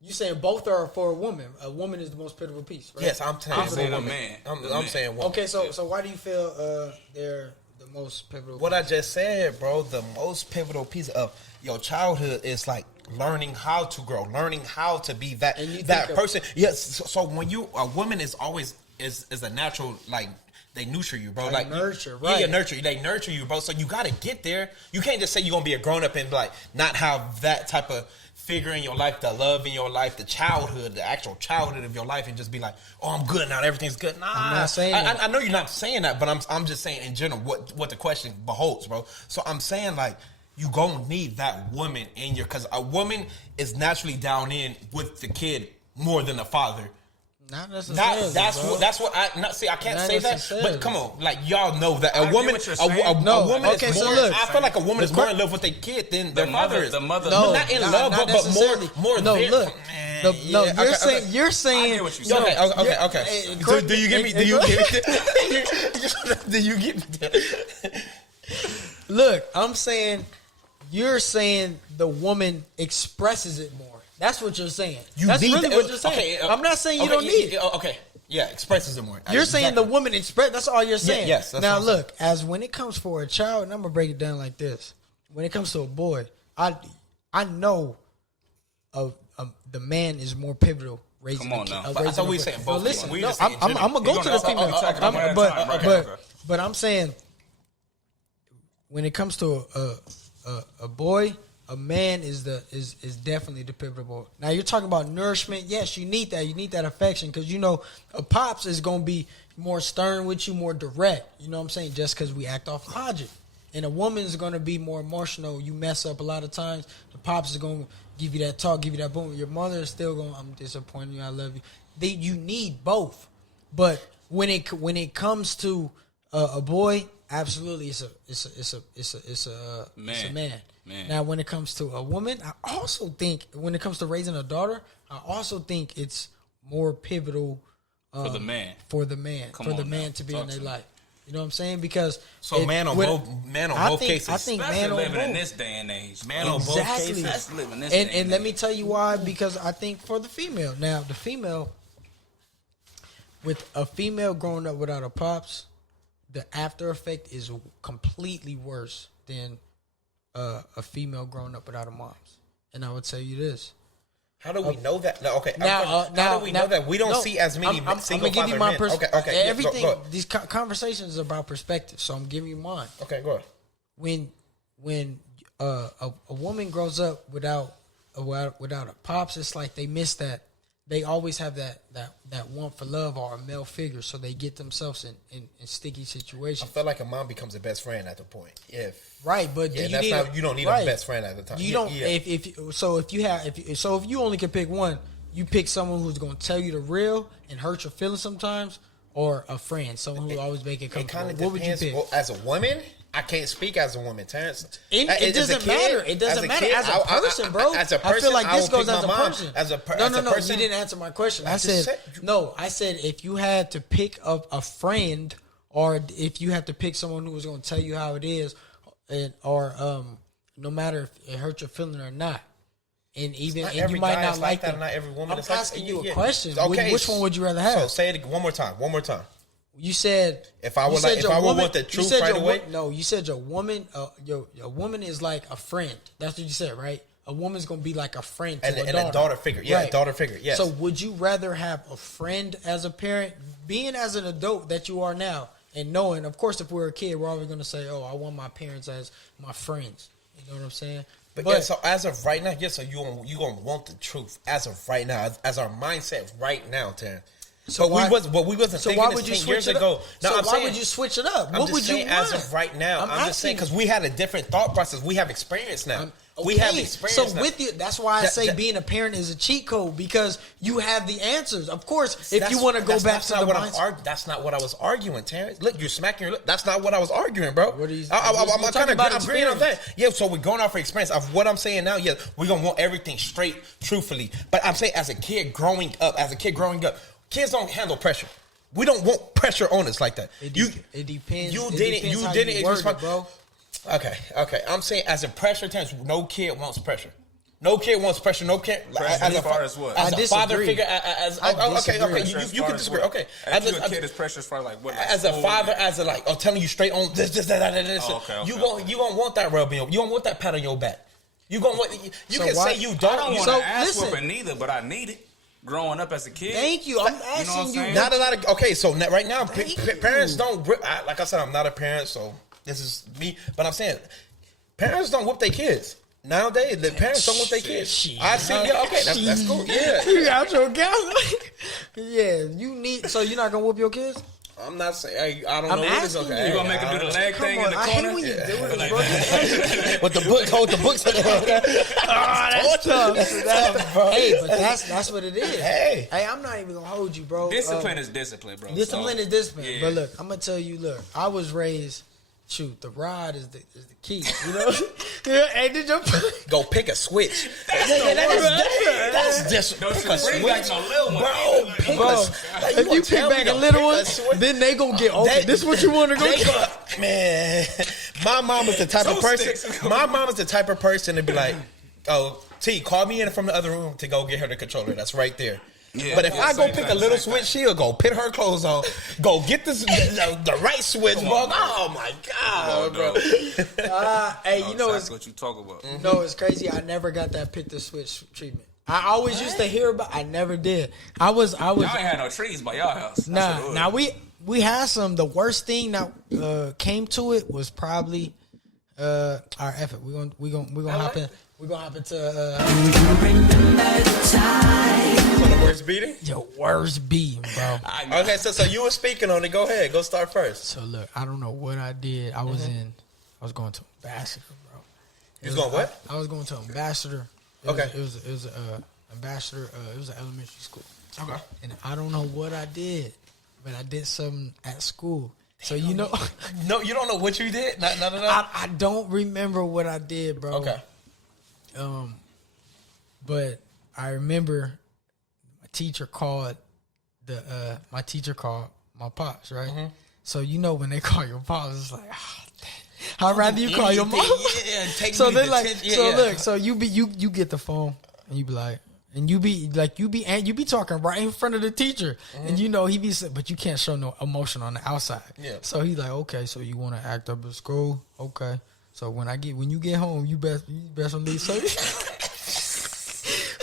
You saying both are for a woman. A woman is the most pivotal piece, right? Yes, I'm saying saying a woman. man. I'm man. saying woman. Okay, so why do you feel they're the most pivotal? What piece? I just said, bro, the most pivotal piece of your childhood is like learning how to grow, learning how to be that And you that think person. Yes. So when a woman is always is a natural, like, they nurture you, bro. Like nurture, Yeah, right. nurture. They nurture you, bro. So you got to get there. You can't just say you're gonna be a grown up and like not have that type of figure in your life, the love in your life, the childhood, the actual childhood of your life, and just be like, oh, I'm good now, everything's good. Nah, I'm not saying that. I know you're not saying that, but I'm just saying in general what the question beholds, bro. So I'm saying like you gonna need that woman in your, because a woman is naturally down in with the kid more than a father. Not necessarily. That's what I not see. I can't Not say that, necessarily. but come on, like y'all know that I a get woman, what you're a saying. No, woman okay, is so more. look. I feel like a woman is more in love with their kid than their mother is. The mother. No, not in not- love, not but necessarily. more. No, there. look. Man, No, yeah, you're okay, saying okay. you're saying. I get what you're saying. Okay. Do you get me? Do you get me? Do you get me? Look, I'm saying you're saying the woman expresses it more. That's what you're saying. That's need really that- what you're saying. okay, I'm not saying you don't need it. Okay, yeah, expresses it more. You're saying the woman express. That's all you're saying. yes, that's Now what I'm look, as when it comes for a child, and I'm gonna break it down like this. When it comes to a boy, I know the man is more pivotal. Raising Come on a kid, now. But I thought we raising a saying boy. both. Well, listen, We no, just I'm saying general. gonna go to the female. okay, one at a time. Okay. But I'm saying when it comes to a boy, a man is definitely the pivotal boy. Now you're talking about nourishment. Yes, you need that. You need that affection because you know a pops is gonna be more stern with you, more direct. You know what I'm saying? Just because we act off logic. And a woman is gonna be more emotional. You mess up a lot of times. The pops is gonna give you that talk, give you that boom. Your mother is still going, I'm disappointed you, I love you. You need both. But when it comes to a boy, absolutely it's a man. Now when it comes to a woman, I also think when it comes to raising a daughter, I also think it's more pivotal For the man. For the man. Come for the on man now. to be Talk in their to me. life. You know what I'm saying? Because man on both cases. I think Especially man on living both. in this day and age. Man on both Exactly. cases. That's living this And day and let age. me tell you why. Because I think for the female, now the female, with a female growing up without a pops, the after effect is completely worse than a female growing up without a mom's. And I would tell you this. How do we know that? No, okay. How do we know that? We don't see as many I'm single gonna give you father my men. perspective. Okay, yeah, Everything. go. These conversations are about perspective, so I'm giving you mine. Okay, go ahead. When a woman grows up without a pops, it's like they miss that. They always have that want for love or a male figure, so they get themselves in sticky I situations. feel like a mom becomes a best friend at the point. Right, but Yeah, do that's you not. You don't need right. a best friend at the time. You Yeah, don't. yeah. If you only can pick one, you pick someone who's going to tell you the real and hurt your feelings sometimes, or a friend, someone who always make it It kind comfortable? of What would you depends. pick? Well, as a woman, I can't speak as a woman, Terrence. It As a doesn't kid- matter. It doesn't matter. kid, As a person, bro. As a person, I feel like this will goes pick as a my mom. person. As a No. person, You didn't answer my question. I just said said- no. I said if you had to pick up a friend, or if you had to pick someone who was going to tell you how it is, or no matter if it hurt your feeling or not, and even Not and every you might guy not is like that. that. Not every woman. I'm is like asking you a yeah. question. Okay, Which one would you rather have? So say it one more time. One more time. You said If I you would said like, if your I would woman- want the you truth said right your away. No, you said your woman. Your woman is like a friend. That's what you said, right? A woman's gonna be like a friend to And a a daughter figure. Yeah, Right. daughter figure. Yes. So would you rather have a friend as a parent, being as an adult that you are now, and knowing, of course, if we're a kid, we're always gonna say, "Oh, I want my parents as my friends." You know what I'm saying? But yeah, so as of right now, so you gonna want the truth as of right now, as our mindset right now, Terrence. So why- we wasn't So thinking why this would you 10 switch years it ago. up? No, So I'm why saying, would you switch it up? I'm What just would you saying, want? as of right now, I'm just saying because we had a different thought process. We have experience now. We have experience. So now. with you, that's why I say being a parent is a cheat code, because you have the answers. Of course, if you want to go back to the mindset. That's not what I was arguing, Terrence. Look, you're smacking your lip. That's not what I was arguing, bro. What are you- I'm you're kind talking of about agreeing on that. experience. Yeah, so we're going off for experience of what I'm saying now. Yeah, we're gonna want everything straight, truthfully. But I'm saying, as a kid growing up, kids don't handle pressure. We don't want pressure on us like that. It depends. You It didn't. depends You how didn't. you word respond- it, bro. Okay. I'm saying, as a pressure, Terrence, no kid wants pressure. No kid wants pressure. No kid. Pressure as far as what? As I a father disagree. figure. I Okay. disagree. You can disagree. Okay. As a kid, is pressure as far as like what? Like As a school? father, as a like, telling you straight on this, that. Oh, okay, you gonna want that rub in your, you gonna want that pat on your back. You gonna want. You So can why- say you I don't. don't You want So, to ask listen. whooping neither, but I need it. Growing up as a kid. Thank you. I'm what I'm asking you. saying? not a lot of. Okay, so right now, Thank parents you. don't. Like I said, I'm not a parent, so this is me. But I'm saying, parents don't whoop their kids. Nowadays, the parents don't whoop their kids. Shit. I see. Yeah, okay, that's cool. Yeah, You got your gal. Yeah, you need. So you're not gonna whoop your kids? I'm not saying. I don't I'm know what it's asking okay. You gonna make him do the leg Come thing on, in the I corner? hate when you do it, Like- bro. With the book, hold the books. That's tough. Hey, but that's what it is. Hey. I'm not even gonna hold you, bro. Discipline is discipline, bro. Discipline So, is discipline. yeah. But look, I'm gonna tell you. Look, I was raised. Shoot, the rod is the key. You know. Yeah. Hey, did your Go pick a switch. That's just Don't pick you a bring switch, back no little one. bro. Pick bro? like, If gonna you tell pick me back a to little pick one, switch? then they gonna get okay. This what you want to go They get? go, man. My mom is the type of person. sticks. My mom is the type of person to be like, "Oh, T, call me in from the other room to go get her the controller. That's right there." Yeah, But if yeah, I go same pick thing, a little same switch, she'll go put her clothes on, go get the right switch, bro. on, bro. Oh my god, bro. Hey, you know that's it's what you talk about. no, it's crazy. I never got that pick the switch treatment. I always used to hear about. I never did. I was. Y'all ain't had no trees by y'all house. That's what it Nah. was. Now we had some. The worst thing that came to it was probably our effort. We're gonna hop in. We're gonna hop into So the worst beating. your worst beating, bro. Okay, so you were speaking on it. Go ahead, go start first. So look, I don't know what I did. I was going to Ambassador, bro. You was going what? I was going to Ambassador. Okay. It was Ambassador. It was an elementary school. Okay. And I don't know what I did, but I did something at school. So you know, No, you don't know what you did. No. I don't remember what I did, bro. Okay. But I remember my teacher called my pops, right? Mm-hmm. So you know when they call your pops, it's like, I'd rather you call your mom. Yeah, take So me then to like, 10 look, so you get the phone and you be like, and you be talking right in front of the teacher, and you know he be saying, but you can't show no emotion on the outside. Yeah. So he's like, okay, so you want to act up at school, okay? So when you get home, you best leave safe.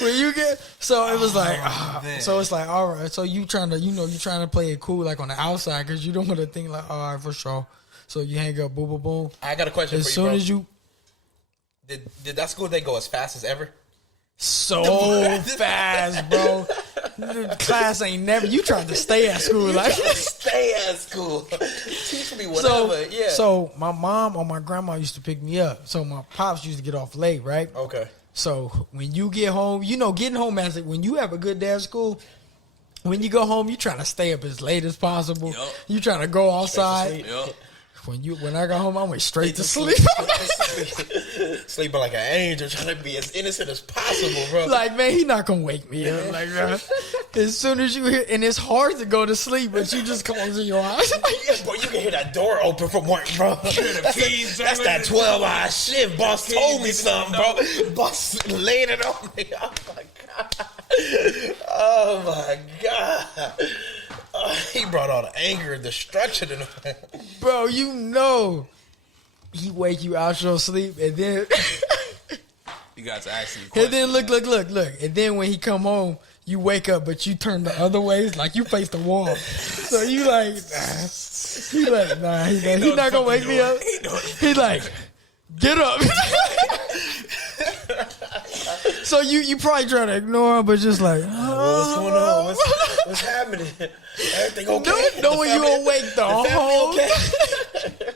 When you get, so it was like, so it's like, all right. So you trying to play it cool like on the outside because you don't want to think like, all right, for sure. So you hang up, boom, boom, boom. I got a question As for you, soon bro. as you, Did that school day go as fast as ever? so fast, bro. The class ain't never. You tried to stay at school like. Stay at school. Teach me whatever. So my mom or my grandma used to pick me up. So my pops used to get off late, right? Okay. So when you get home, getting home when you have a good day at school, When you go home, you trying to stay up as late as possible. Yup. You trying to go outside. Yup. When I got home, I went straight to sleep. Sleeping like an angel, trying to be as innocent as possible, bro. Like, man, he not gonna wake me up. Like, as soon as you hear, and it's hard to go to sleep, but you just closing your eyes. Bro, you can hear that door open from work, bro. That's that 12-hour shift. Boss told me something, bro. Boss laid it on me. Oh my god. Oh my god. He brought all the anger and destruction in him. Bro, you know he wake you out your sleep, and then You got to ask him. and then look. And then when he come home, you wake up, but you turn the other ways, like you face the wall. So you like, nah. He not gonna wake me up. He like, get up. So you probably try to ignore him, but just like, What's going on? What's happening? Everything okay? Knowing you awake the whole time.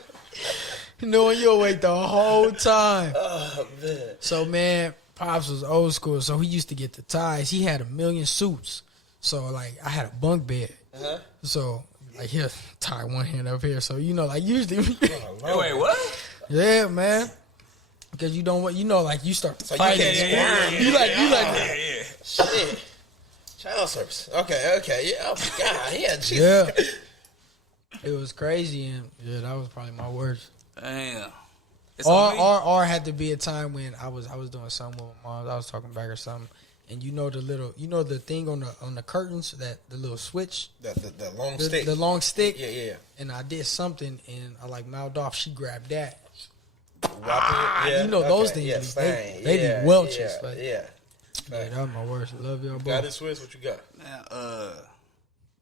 Knowing you awake the whole time. Oh, man. So, man, Pops was old school, so he used to get the ties. He had 1,000,000 suits. So, like, I had a bunk bed. Uh-huh. So, like, he'll tie one hand up here. So, you know, like, usually... Wait, what? Yeah, man. Because you don't want... You know, like, you start So fighting. you can't squirm. You like... Yeah. Shit. Child service. Okay. Yeah. Oh, my God. Yeah, Jesus. Yeah. It was crazy, and yeah, that was probably my worst. Damn. Or had to be a time when I was doing something with my mom. I was talking back or something, and the thing on the curtains, that the little switch, The long stick. the long stick. Yeah. And I did something, and I like mouthed off. She grabbed that. Yeah. You know those things. Yeah, They be welches. Yeah. Like, Yeah. that was my worst. Love y'all both. Got it, Swiss? What you got? Man,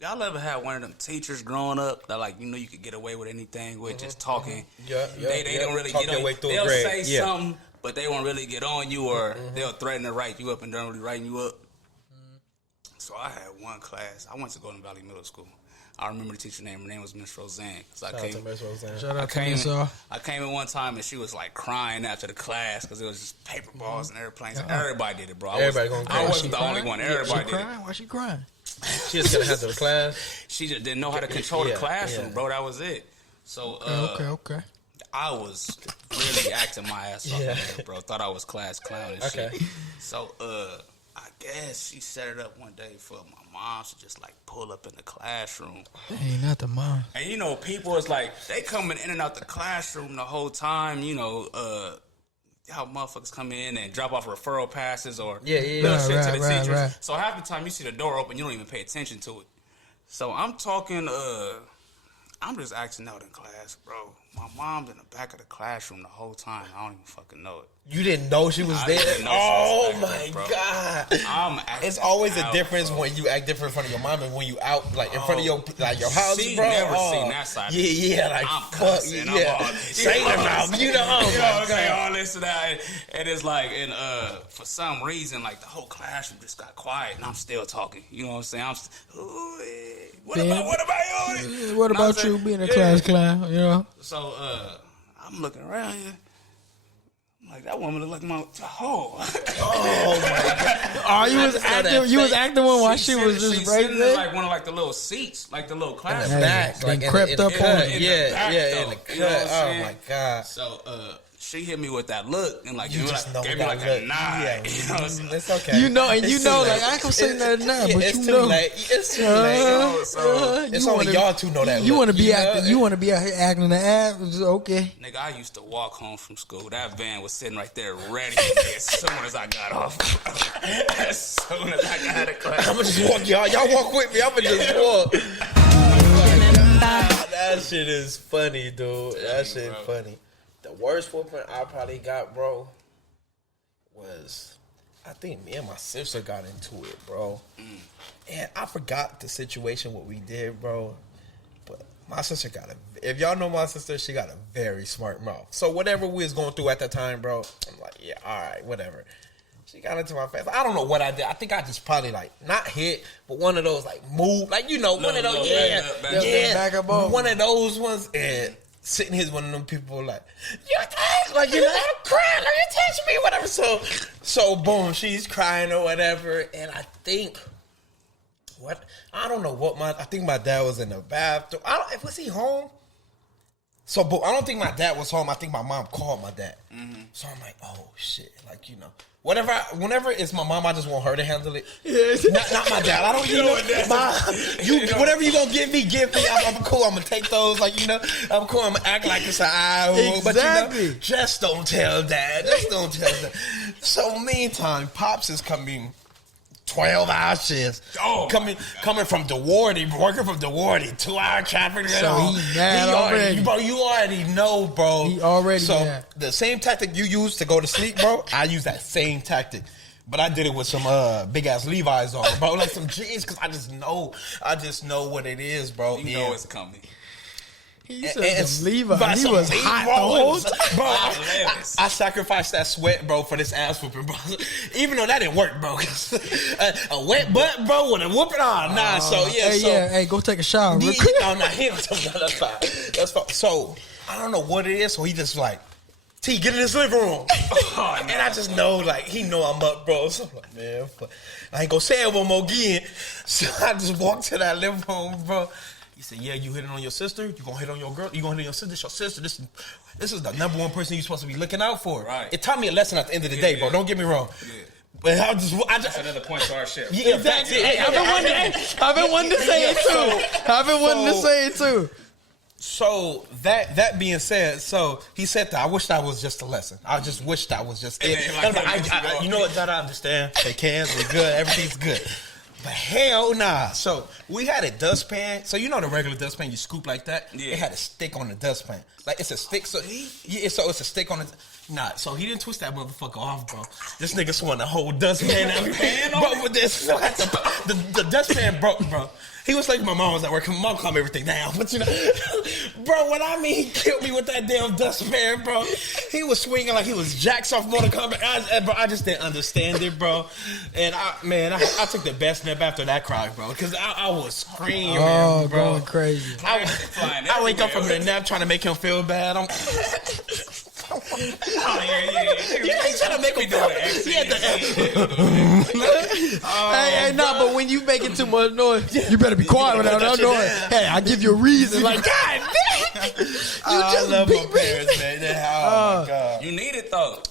y'all ever had one of them teachers growing up that, like, you know, you could get away with anything with just talking? They don't really Talk get your on way you. through a They'll grade. say something, but they won't really get on you, or they'll threaten to write you up and don't really writing you up. So I had one class. I went to Golden Valley Middle School. I remember the teacher's name. Her name was Miss Roseanne. Shout out to Miss I came in one time and she was like crying after the class because it was just paper balls and airplanes. Everybody did it, bro. I wasn't the only one. Everybody did it. Why she crying? She just gonna handle the class. She just didn't know how to control the classroom, bro. That was it. So Okay. I was really acting my ass off, there, bro. Thought I was class clown and shit. So I guess she set it up one day for my mom to just like pull up in the classroom. Hey, not the mom. And you know, people is like, they coming in and out the classroom the whole time, you know, how motherfuckers come in and drop off referral passes or little shit to the teachers. Right. So half the time you see the door open, you don't even pay attention to it. So I'm talking, I'm just acting out in class, bro. My mom's in the back of the classroom the whole time. I don't even fucking know it. You didn't know she was there? Oh, my God. It's always a difference when you act different in front of your mom and when you out, like, in front of your house, she bro. Never seen that side. Yeah, like, I'm fuck. cussing. Say it now. You know, say all this and that. And it's like, and for some reason, like, the whole classroom just got quiet and I'm still talking. You know what I'm saying? What about you? What about you being a class clown, you know? So, I'm looking around here. Like, that woman look like my Oh my God! You was acting one while she was just right there. Like one of like the little seats, like the little class. Like crept up on it. Yeah, in the cut. Oh my God! So she hit me with that look and like you just know gave me like a nod. Yeah, you know what I'm saying? It's okay. You know, and you know, like I ain't gonna say nothing now, but it's you know, it's too late. So it's only y'all two know that. You want to be acting. You want to be out here acting the ass. Okay. Nigga, I used to walk home from school. That van was sitting right there ready for me as soon as I got off. As soon as I got out of class. I'ma just walk, y'all. Y'all walk with me. I'ma just walk. That shit is funny, dude. That shit funny. The worst whooping I probably got, bro, was I think me and my sister got into it, bro. And I forgot the situation what we did, bro. But my sister if y'all know my sister, she got a very smart mouth. So whatever we was going through at that time, bro, I'm like, yeah, all right, whatever. She got into my face. I don't know what I did. I think I just probably like not hit, but one of those like move, like one of those, one of those ones. And sitting here, one of them people like, I'm crying, like you touch me, whatever. So boom, she's crying or whatever, and I think what? I don't know what I think my dad was in the bathroom. Was he home? So, but I don't think my dad was home. I think my mom called my dad. Mm-hmm. So I'm like, oh shit, like whenever it's my mom, I just want her to handle it. Not my dad. I don't, whatever you gonna give me. I'm cool. I'm gonna take those. Like I'm cool. I'm gonna act like it's an eye. Exactly. But just don't tell dad. Just don't tell dad. So meantime, Pops is coming. 12-hour shifts. Coming from DeWardy, working from DeWardy, 2-hour traffic. So he mad already. Bro, you already know, bro. He already mad. The same tactic you use to go to sleep, bro, I use that same tactic. But I did it with some big ass Levi's on, bro. Like some jeans, because I just know what it is, bro. You know it's coming. He said some Levi's. He was hot the whole time. Bro, I sacrificed that sweat, bro, for this ass whooping, bro. Even though that didn't work, bro. A wet butt, bro, with a whooping on. Nah, Hey, go take a shower. He that's fine. So, I don't know what it is, so he just like, T, get in this living room. And I just know, like, he know I'm up, bro. So I'm like, man, I ain't gonna say it one more again. So I just walked to that living room, bro. He said, yeah, you hitting on your sister? You gonna hit on your girl? You gonna hit on your sister? It's your sister. This is the number one person you're supposed to be looking out for. Right. It taught me a lesson at the end of the day, bro. Don't get me wrong. Yeah. But I just that's another point to our shit. Yeah, exactly. I've been wanting to say it too. So that being said, so he said that I wish that was just a lesson. I just wish that was just it. You know what? That I understand. They can. We're good. Everything's good. But hell nah. So we had a dustpan. So you know the regular dustpan, you scoop like that? Yeah. It had a stick on the dustpan. Like it's a stick. So it's a stick on it. Nah, so he didn't twist that motherfucker off, bro. This nigga swung the whole dustpan out. Bro, with this, so the dustpan broke, bro. He was like, my mom was at work. My mom calmed everything down. But bro, when I mean he killed me with that damn dustpan, bro. He was swinging like he was Jax off Mortal Kombat. I just didn't understand it, bro. And I took the best nap after that cry, bro. Because I was screaming, bro. Going crazy. I wake up from the nap trying to make him feel bad. He's trying to make him feel bad. But when you making too much noise, you better be quiet without that noise. Hey, I give you a reason. Like, God damn. I love my parents, man. Oh, my God. You need it, though.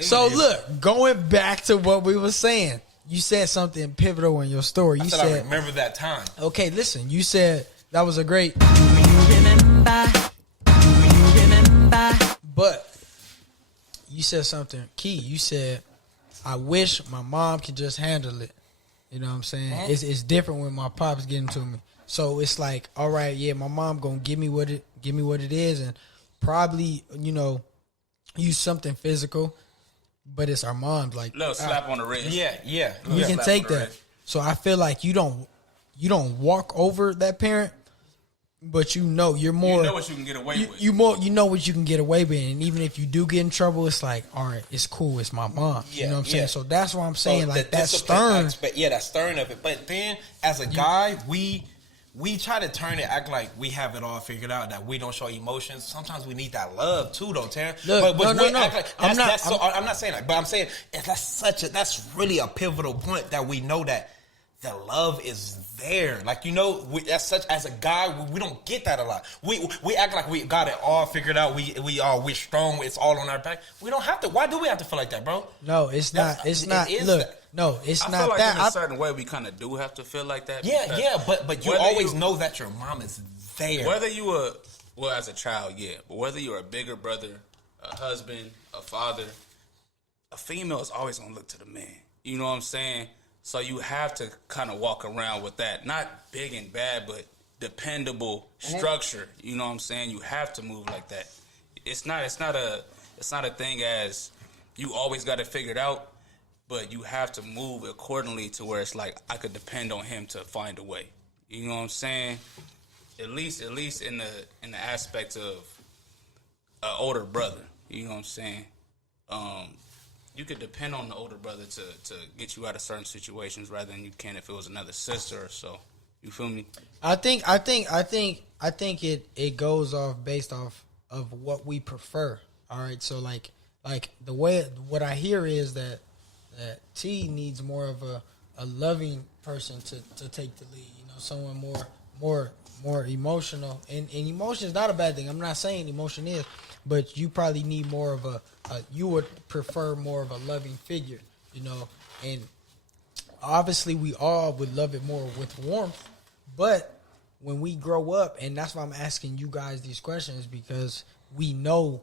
So, look, going back to what we were saying, you said something pivotal in your story. You said, I remember that time. Okay, listen. You said that was a great... But you said something key. You said, I wish my mom could just handle it. You know what I'm saying? Mm-hmm. It's different when my pop's getting to me. So it's like, all right, yeah, my mom gonna give me what it is, and probably, use something physical. But it's our mom's, like little slap on the wrist. Yeah. We can take that. So I feel like you don't walk over that parent. But you're more. You know what you can get away with. You know what you can get away with, and even if you do get in trouble, it's like, all right, it's cool. It's my mom. Yeah, you know what I'm saying? So that's why I'm saying, like, that's stern. That's stern of it. But then, as a guy, we try to turn it, act like we have it all figured out, that we don't show emotions. Sometimes we need that love too, though, Terrence. No. I'm not saying that, but I'm saying that's really a pivotal point, that we know that the love is there. Like, as a guy, we don't get that a lot. We act like we got it all figured out. We're strong. It's all on our back. We don't have to. Why do we have to feel like that, bro? No, it's not. It's not. Look, no, it's not. I feel like that. In a certain way, we kind of do have to feel like that. Yeah. But you always know that your mom is there. Whether you were, as a child, yeah. But whether you're a bigger brother, a husband, a father, a female is always gonna look to the man. You know what I'm saying? So you have to kind of walk around with that, not big and bad, but dependable structure. You know what I'm saying? You have to move like that. It's not a thing as you always got it figured out, but you have to move accordingly to where it's like, I could depend on him to find a way. You know what I'm saying? At least in the aspect of an older brother. You know what I'm saying? You could depend on the older brother to get you out of certain situations rather than you can if it was another sister or so. You feel me? I think it goes off based off of what we prefer. All right, so like what I hear is that T needs more of a loving person to take the lead. You know, someone more emotional, and emotion is not a bad thing. I'm not saying emotion is, but you probably need more of a you would prefer more of a loving figure, you know. And obviously, we all would love it more with warmth, but when we grow up, and that's why I'm asking you guys these questions, because we know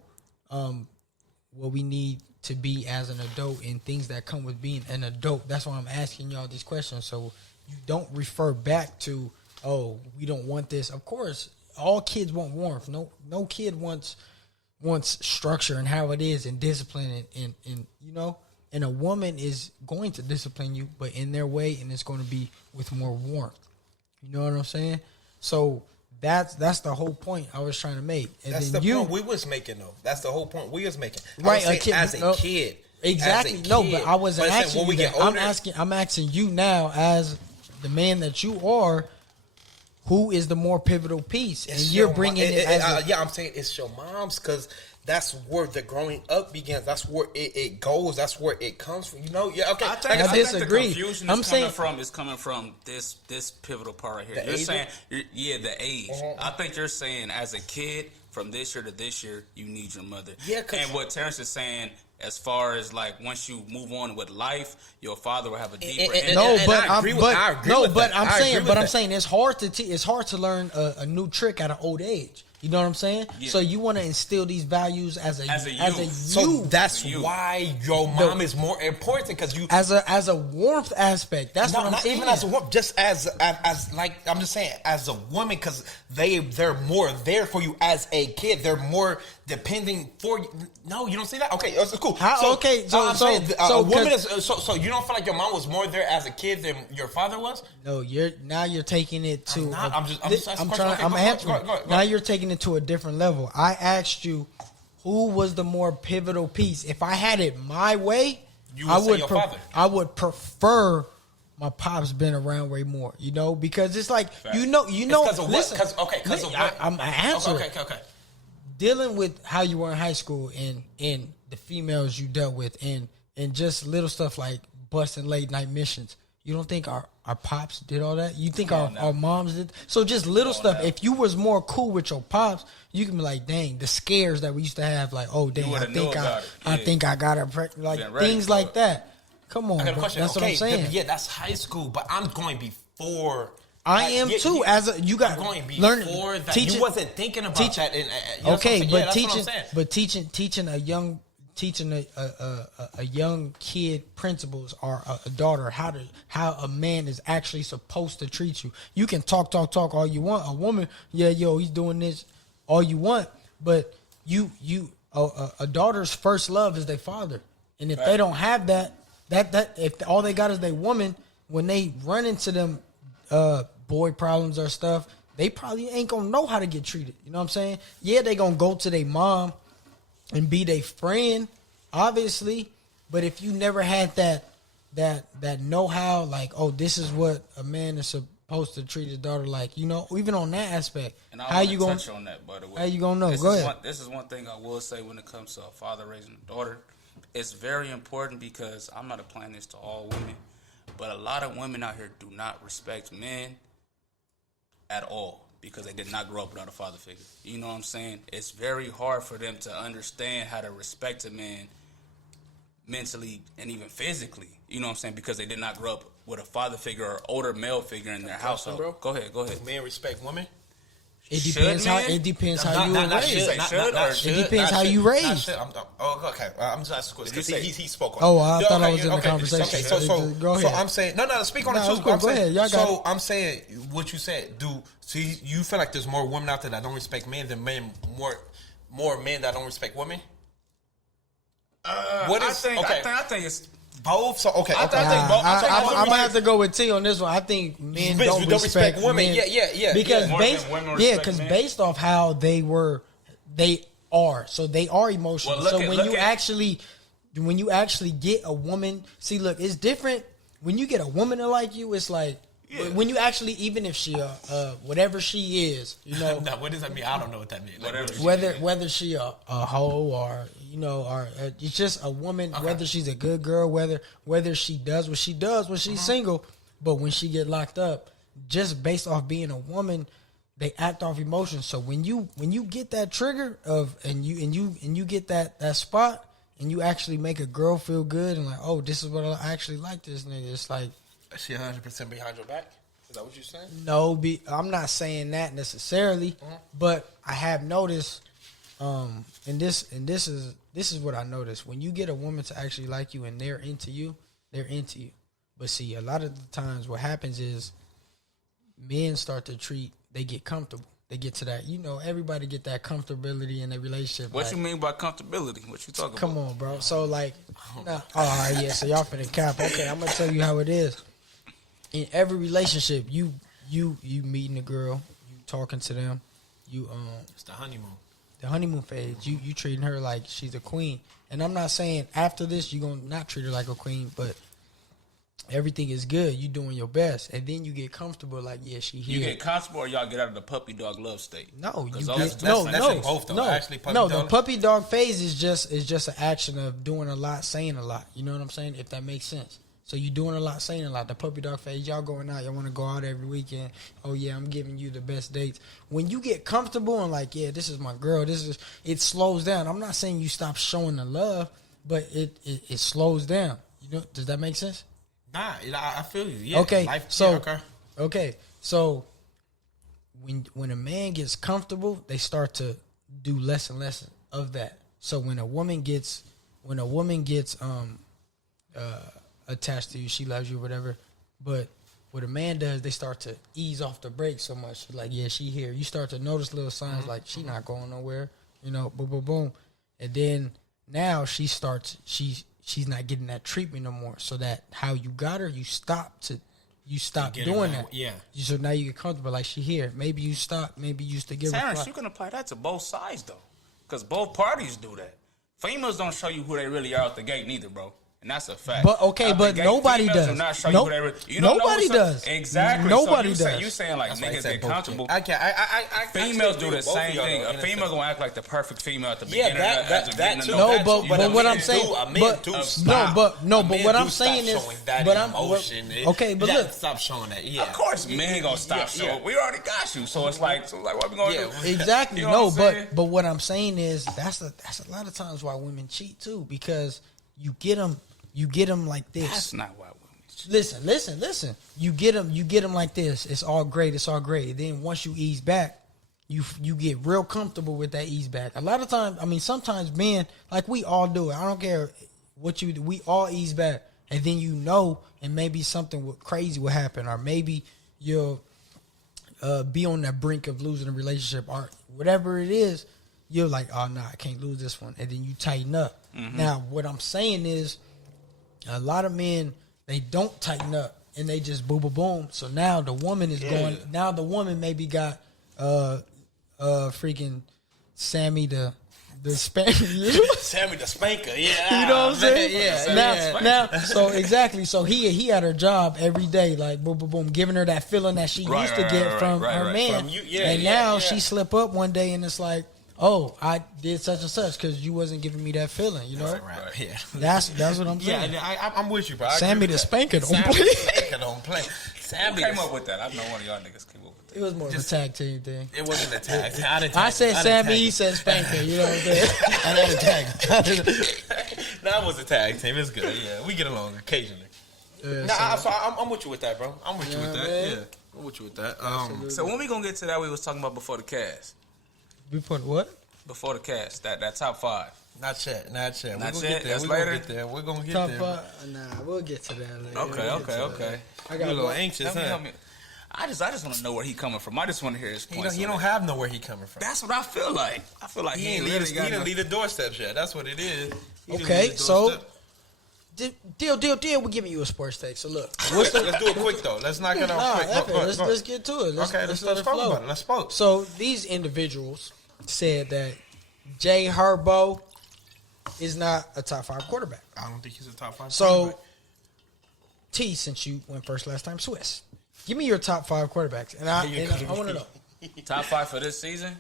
what we need to be as an adult and things that come with being an adult. That's why I'm asking y'all these questions, so you don't refer back to, oh, we don't want this. Of course, all kids want warmth. No kid wants structure and how it is and discipline and you know. And a woman is going to discipline you, but in their way, and it's going to be with more warmth. You know what I'm saying? So that's the whole point I was trying to make. And that's then the point we was making, though. That's the whole point we was making. Right, as a kid. Exactly. No, but I wasn't asking you that. I'm asking you now, as the man that you are, who is the more pivotal piece? And you're bringing it as I'm saying it's your mom's, because that's where the growing up begins. That's where it goes. That's where it comes from. You know? Yeah. Okay. I disagree. The confusion is coming from this pivotal part right here. You're saying, the age. I think you're saying, as a kid, from this year to this year, you need your mother. Yeah. And what Terrence is saying, as far as like once you move on with life, your father will have a deeper. I'm saying it's hard to learn a new trick at an old age. You know what I'm saying? Yeah. So you want to instill these values as a youth. So that's why your mom is more important, because you as a warmth aspect. That's what I'm saying. Even as a warmth, just as like I'm just saying, as a woman, because they're more there for you as a kid. They're more depending for you. No, you don't see that. Okay, it's cool. A woman is so you don't feel like your mom was more there as a kid than your father was? No, you're taking it to. I'm answering. Now you're taking it to a different level. I asked you, who was the more pivotal piece? If I had it my way, I would prefer my pops been around way more. You know, because it's like you know. Listen, I'm answering. Okay. Dealing with how you were in high school and the females you dealt with and just little stuff like busting late night missions. You don't think our pops did all that? You think our moms did? So just little stuff. If you was more cool with your pops, you can be like, dang, the scares that we used to have, like, oh, dang, I think I got her pregnant, like things like that. Come on, I got a question. That's what I'm saying. Yeah, that's high school, but I'm going before. I am too. You got learning. You wasn't thinking about that. Teaching a young kid principles, or a daughter how a man is actually supposed to treat you. You can talk all you want. A woman, he's doing this all you want, but a daughter's first love is their father, and if they don't have that if all they got is their woman, when they run into them boy problems or stuff, they probably ain't gonna know how to get treated. You know what I'm saying? Yeah, they gonna go to their mom and be their friend, obviously. But if you never had that know-how, like, oh, this is what a man is supposed to treat his daughter like, you know, even on that aspect. And how you gonna touch on that, by the way? How you gonna know? Go ahead. This is one thing I will say when it comes to a father raising a daughter. It's very important, because I'm not applying this to all women, but a lot of women out here do not respect men at all, because they did not grow up without a father figure. You know what I'm saying? It's very hard for them to understand how to respect a man mentally and even physically. You know what I'm saying? Because they did not grow up with a father figure or older male figure in their household. Bro. Go ahead. Does men respect women? It depends how you were raised. It depends how you raised. Okay. I'm just asking questions. He spoke on it. Oh, I thought I was in the conversation. Okay, so go ahead. So I'm saying, no, speak on it too. Go ahead. Y'all got it. I'm saying what you said. You feel like there's more women out there that don't respect men than men, more men that don't respect women? I think it's both. So okay. I think both. I'm gonna have to go with T on this one. I think men don't respect women. Yeah. Because based off how they are. So they are emotional. So when you actually get a woman, see, look, it's different. When you get a woman to like you, it's like, when you actually, even if she whatever she is, you know. Now, what does that mean? I don't know what that means. Whether she a hoe or, you know, or it's just a woman. Okay. Whether she's a good girl, whether she does what she does when she's single, But when she get locked up, just based off being a woman, they act off emotions. So when you get that trigger of and you get that spot and you actually make a girl feel good and like, oh, this is what I actually like this nigga. It's like, is she 100% behind your back? Is that what you're saying? No, I'm not saying that necessarily, but I have noticed, and this is what I noticed. When you get a woman to actually like you and they're into you. But see, a lot of the times what happens is men start to they get comfortable. They get to that, everybody get that comfortability in their relationship. What you mean by comfortability? What you talking about? Come on, bro. So like, all right, yeah. So y'all finna cap. Okay, I'm gonna tell you how it is. In every relationship, you meeting a girl, you talking to them, it's the honeymoon. The honeymoon phase. You treating her like she's a queen. And I'm not saying after this you're gonna not treat her like a queen, but everything is good. You doing your best, and then you get comfortable. Like, yeah, she here. You get comfortable, or y'all get out of the puppy dog love state. No, that's in both, though. No, Actually, the puppy dog phase is just an action of doing a lot, saying a lot. You know what I'm saying? If that makes sense. So you doing a lot, saying a lot. The puppy dog phase, y'all going out, y'all want to go out every weekend. Oh yeah, I'm giving you the best dates. When you get comfortable and like, yeah, this is my girl. It slows down. I'm not saying you stop showing the love, but it slows down. Does that make sense? Nah, I feel you. Yeah. Okay. Okay. So when a man gets comfortable, they start to do less and less of that. So when a woman gets attached to you, she loves you, whatever. But what a man does, they start to ease off the brakes so much. Like, yeah, she here. You start to notice little signs like she not going nowhere. Boom, boom, boom. And then now she's not getting that treatment no more. So that how you got her, you stop doing that. Yeah. So now you get comfortable. Like, she here. Maybe you stop. Maybe you used to give her. Terrence, you can apply that to both sides though, because both parties do that. Females don't show you who they really are out the gate neither, bro. And that's a fact. But okay, but nobody does. Nobody does. Exactly. Nobody so does. You saying like niggas get comfortable? I females do the same thing. A female gonna act like the perfect female at the beginning. That too. No, but what I'm saying, but what I'm saying is, but I'm okay. But look, stop showing that. Yeah, of course, men gonna stop showing. We already got you, so it's like what we gonna do? Exactly. No, but what I'm saying is that's a lot of times why women cheat too, because you get them like this. That's not why women cheat. Listen. You get them like this. It's all great. Then once you ease back, you get real comfortable with that ease back. A lot of times, sometimes men, like we all do it. I don't care what you do. We all ease back, and then and maybe something crazy will happen, or maybe you'll be on that brink of losing a relationship, or whatever it is. You're like, oh no, I can't lose this one, and then you tighten up. Mm-hmm. Now, what I'm saying is, a lot of men, they don't tighten up and they just boom, boom, boom. So now the woman is going. Now the woman maybe got freaking Sammy the spanker. Sammy the spanker. Yeah, you know what I'm saying? Yeah. Now, so exactly. So he had her job every day, like boom, boom, boom, giving her that feeling that she used to get from her man. Now she slip up one day and it's like, oh, I did such and such because you wasn't giving me that feeling, you know? Right. Yeah. That's what I'm saying. Yeah, I'm with you, bro. Sammy the spanker don't play. Sammy came up with that. I know one of y'all niggas came up with that. It was more of a tag team thing. It wasn't a tag team. I said Sammy, he said spanker. You know what I'm saying? I had a tag. That was a tag team. It's good. Yeah, we get along occasionally. I'm with you with that, bro. I'm with you with that. Man. Yeah, I'm with you with that. So when we gonna get to that we was talking about before the cast? Before what? Before the cast, that top 5. Not yet. We're gonna get there. We're gonna get top there. Top 5? Nah, we'll get to that later. Okay. I got a little anxious, huh? I just want to know where he coming from. I just want to hear his points. He don't have know where he coming from. That's what I feel like. I feel like he didn't leave the doorsteps yet. That's what it is. Okay, so deal. We're giving you a sports take. So look, let's do it quick though. Let's knock it off quick. Let's get to it. Let's let it flow. Let's spoke. So these individuals said that Jay Herbo is not a top 5 quarterback. I don't think he's a top 5 quarterback. So T, since you went first last time, Swiss, give me your top 5 quarterbacks, and I want to know top 5 for this season.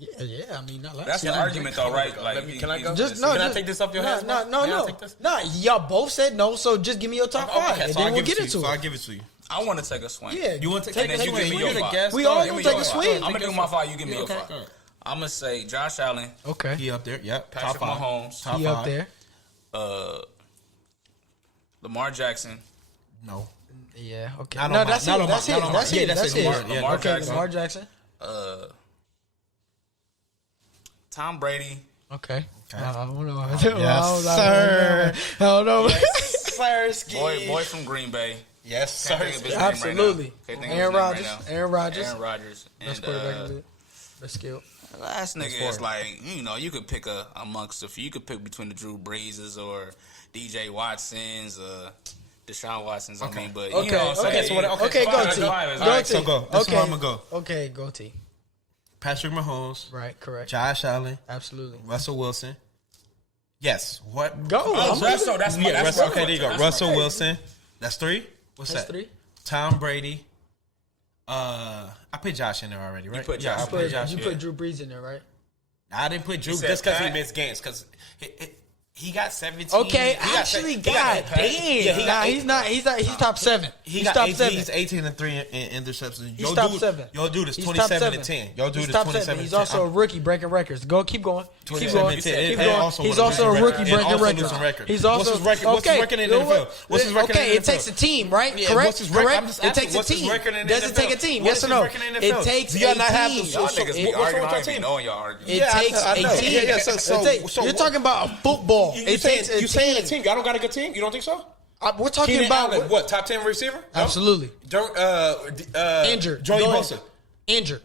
Yeah. I mean, not last That's year. the argument, though, right? Like, Can I go? Just Can I take this off your hands? No. Can I take this? No, y'all both said no, so just give me your top five, Okay, and so then I'll we'll give get it to into you. So it. I'll give it to you. I want to take a swing. Yeah, You want to take take a a swing? swing? You're the guest. We all Give me gonna take your a five. swing. I'm gonna do my five. You give me your Okay. five. I'm gonna say Josh Allen, Okay, He up there. Yep. Patrick Top 5. Mahomes, Top he 5. up there. Lamar Jackson, No. Yeah, okay. Not No, on my- that's not it. on my- That's not it. on my- That's yeah, it. that's That's it. it. Yeah, Lamar Okay, Jackson. Lamar Jackson. Tom Brady, Okay. Okay. I don't know. Yes, sir. I don't know. Sirski. boy from Green Bay. Yes, Can't sir. think of his name right now. Absolutely. Can't think of his Aaron name Rodgers. right now. Aaron Rodgers. Aaron Rodgers. Best And quarterback in the league. Best skill. last nigga four. is like, you know, you could pick amongst a few. You could pick between the Drew Breeses or DJ Watsons, Deshaun Watsons. I mean, but you know what I'm saying? Okay, go Five T. is five is Go right. T. so go. This is Okay. where I'm gonna go. Okay, go T. Patrick Mahomes, Right, correct. Josh Allen, Absolutely. Russell Wilson. Yes. What? Go. Oh, I'm Russell, that's my Yeah, that's Russell. my Okay, there you go. that's Russell my- Wilson. That's 3. What's That's that? 3. Tom Brady. I put Josh in there already, right? put yeah, Josh. I put Josh. You put Drew Brees in there, right? I didn't put Drew said just because he Pat. missed games because he got 17. Okay, he got actually, he God got- damn. Yeah, he got He's not. He's top 7. He He's got top 18, 7. He's 18-3 in interceptions. He's top 7. Your dude is He's top 27-10. 7. Your dude He's is top 27-10. 7. He's also a rookie breaking records. Go, keep going. Keep 27-10. going. And Keep also going. one He's of also the a rookie and breaking also records. losing record. He's What's also his record? What's his record in the NFL? What's his record in Okay, the it takes a team, right? Yeah, Correct. what's his record? I'm Correct. just It asking, takes a what's his team. record in the Does it NFL? take a team? What Yes is or his no? record in the It NFL? takes Do y'all a not have team. the- Y'all So- niggas be what's wrong arguing. with I your ain't be team? knowing y'all arguing. It Yeah, takes I a know. team. Yeah, so You're what- talking about football. It takes a you saying a team. team? Y'all don't got a good team? You don't think so? We're talking Keenan about Allen, what, top 10 receiver? No? Absolutely. Joey Injured. Go ahead. Bosa. Injured.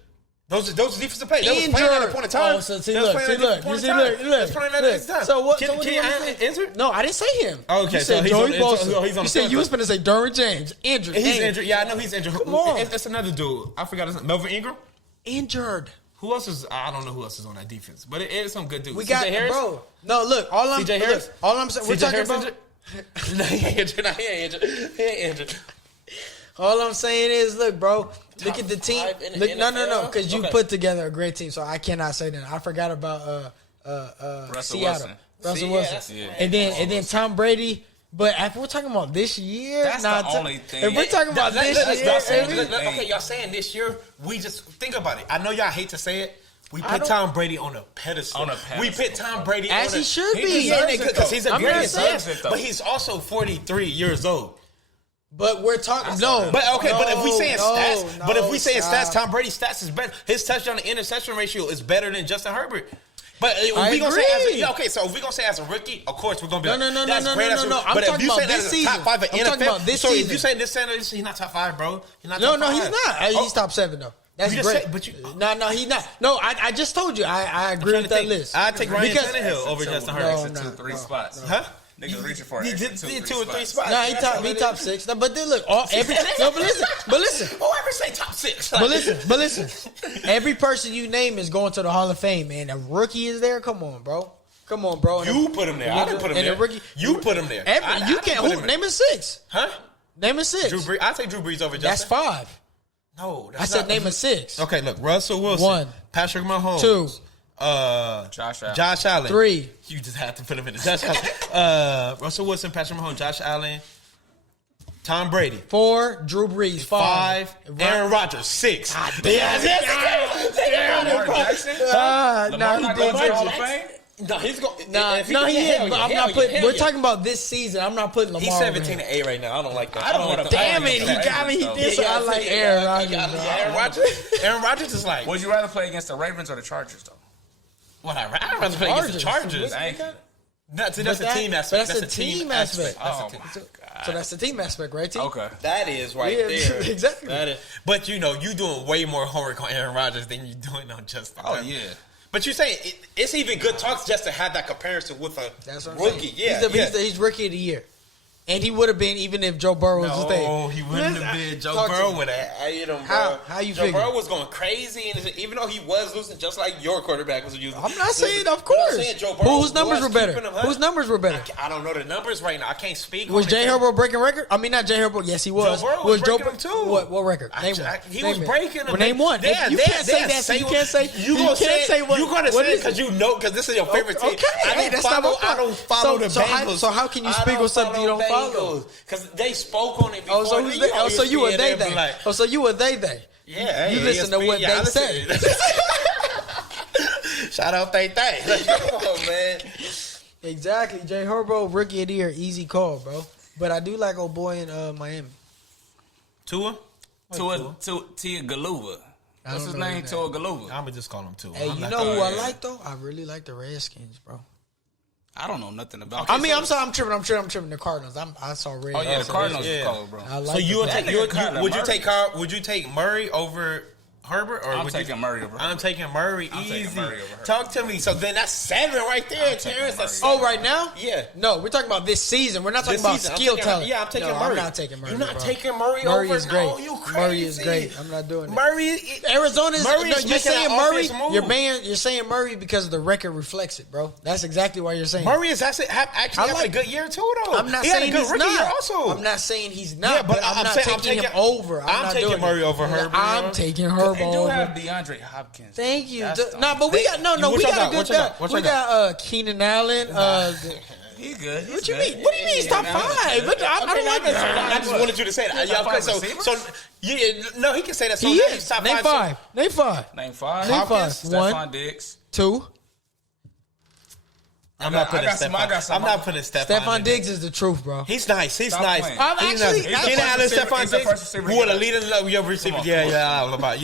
Those defensive players. They was playing at a point in time. Oh, so see, They was look, playing see, at a look, point you in see, time. look, They was playing at a look. time. So what? Can So what do you want to say? injured? No, I didn't say him. Okay, you so said he's Joey on- so Bosa. he's on You the said you was field. going to say Derwin James injured. He's Hey, injured. Yeah, I know he's injured. Come on. It's another dude. I forgot his name. Melvin Ingram? Injured. Who else is? I don't know who else is on that defense, but it is some good dudes. We got CJ Harris? bro. No, look. All I'm CJ Harris? look, all I'm saying. We're CJ talking Harris about. injured? No, he ain't injured. No, he ain't injured. He ain't injured. All I'm saying is, look, bro. Look at the team. 5 in the Look, no, NFL? because you Okay. put together a great team, so I cannot say that. I forgot about Russell Seattle. Wilson. Russell See, Wilson. that's- Yeah. And then Tom Brady. But if we're talking about this year, That's the only thing. If we're talking about this Y'all saying, year, okay, y'all saying this year, we just think about it. I know y'all hate to say it. We I put don't- Tom Brady on a pedestal. On a pedestal. We put Tom Brady as on he should He be. deserves it, because he's a I'm great not example. saying- But he's also 43 years old. But we're talking no. But okay, but if we saying stats, no, but if we saying stop. stats, Tom Brady's stats is better. His touchdown to interception ratio is better than Justin Herbert. But if I we gonna say agree. okay, so if we gonna say as a rookie, of course we're gonna be No, like, no, that's no, great no, as a no, no. rookie. I'm But if talking you about say that this as a top season. 5 of I'm talking NFL, about this so if season. you say this center, he's not top 5, bro. He's not No, top no, 5. he's not. He's top 7 though. That's You just great. said- but you- no, he's not. No, I just told you. I agree with that list. I take Ryan Because- Tannehill over Justin No, Herbert. no. 2-3 spots. Huh? Niggas reaching for He it. did 2 or 3 spots. No, he top 6. No, but then look, no, but listen. Whoever say top 6? But listen. Every person you name is going to the Hall of Fame, man. A rookie is there. Come on, bro. And You put him there. I didn't put him and there. a rookie, You put him there. I you didn't can't. put him there. Name a 6. Huh? Name a 6. Drew Brees. I take Drew Brees over Justin. That's 5. No, I that's said not- name a 6. Okay, look, Russell Wilson, 1, Patrick Mahomes, 2, Josh Allen. 3. You just have to put him in the Josh Allen. Russell Wilson, Patrick Mahomes, Josh Allen, Tom Brady. 4. Drew Brees. 5. Aaron Rodgers. 6. Lamar Jackson? Nah, Lamar he not going to the Hall of did. Fame? No, he's going. Nah, he is. But I'm not putting. We're talking about this season. I'm not putting Lamar. He's over 17-8 right now. I don't like that. I don't want like to. that. Damn it! He got me. He did. So I like Aaron Rodgers. Aaron Rodgers is like. Would you rather play against the Ravens or the Chargers, though? What I'd rather play against the Chargers. Thank you. That's a But team that- aspect. but that's a team aspect. Oh, my God. So that's the team aspect, right? Team. Okay. That is right Yeah, there. exactly. That is. But you know, you doing way more homework on Aaron Rodgers than you doing on Justin. Oh, Herbert. yeah. But you say it's even good talks just to have that comparison with a That's what I'm rookie. saying. Yeah, He's rookie of the year. And he would have been even if Joe Burrow was there. No, he wouldn't have been. Joe Burrow would have ate him, bro. How you Joe figure? Burrow was going crazy, and even though he was losing, just like your quarterback was using. I'm not saying, of course. Whose numbers were better? Whose numbers were better? I don't know the numbers right now. I can't speak. Was Jay Herbert breaking record? I mean, not Jay Herbert. Yes, he was. Joe Burrow was breaking them too. What record? Name one. He was breaking them. Well, name one. Yeah, You can't say that. You can't say. You gonna say what? You gonna say it because you know because this is your favorite team. Okay, that's not my I don't follow the Bengals. So how can you speak on something you don't follow? Because they spoke on it before. Oh, so who's they? Oh, so you a they? Oh, so you a they? Yeah, you listen to what they say. Shout out They. Come on, man. Exactly. Jay Herbert, rookie of the year, easy call, bro. But I do like old boy in Miami. Tua Galuva. What's his name? Tua Galuva. I'm gonna just call him Tua. Hey, you know who I like though? I really like the Redskins, bro. I don't know nothing about. Okay, I mean, I'm sorry, I'm tripping. The Cardinals. I saw red. Oh yeah, the Cardinals is cold, bro. So would you take Murray over Herbert, or I'm taking Murray over Herbert. I'm taking Murray. I'm Easy. taking Murray over Herbert. Talk to me. So then that's 7 right there, Terrence. That's right now? Yeah. No, we're talking about this season. We're not talking about skill talent. Yeah, I'm taking Murray. I'm not taking Murray. You're not taking Murray over? Murray is great. No, you crazy. Murray is great. I'm not doing it. Murray, Arizona is. You're saying Murray. You're saying Murray because the record reflects it, bro. That's exactly why you're saying. Murray is actually having a good year too, though. I'm not saying he's not. Also, I'm not saying he's not. Yeah, but I'm not taking him over. I'm taking Murray over Herbert. I'm taking Herbert over. DeAndre Hopkins. Thank you. But we got we got a good depth. We got Keenan Allen. He good. What you mean? What do you mean he's top 5? I don't like that. I just wanted you to say that. No, he can say that. So he is. Top Name 5. Name 5. Name 5. Stephon Diggs. 2. I'm not putting Stephon. Stephon Diggs is the truth, bro. He's nice. He's nice. I'm actually Keenan Allen, Stephon Diggs, who are the leader of your receiver. Yeah. But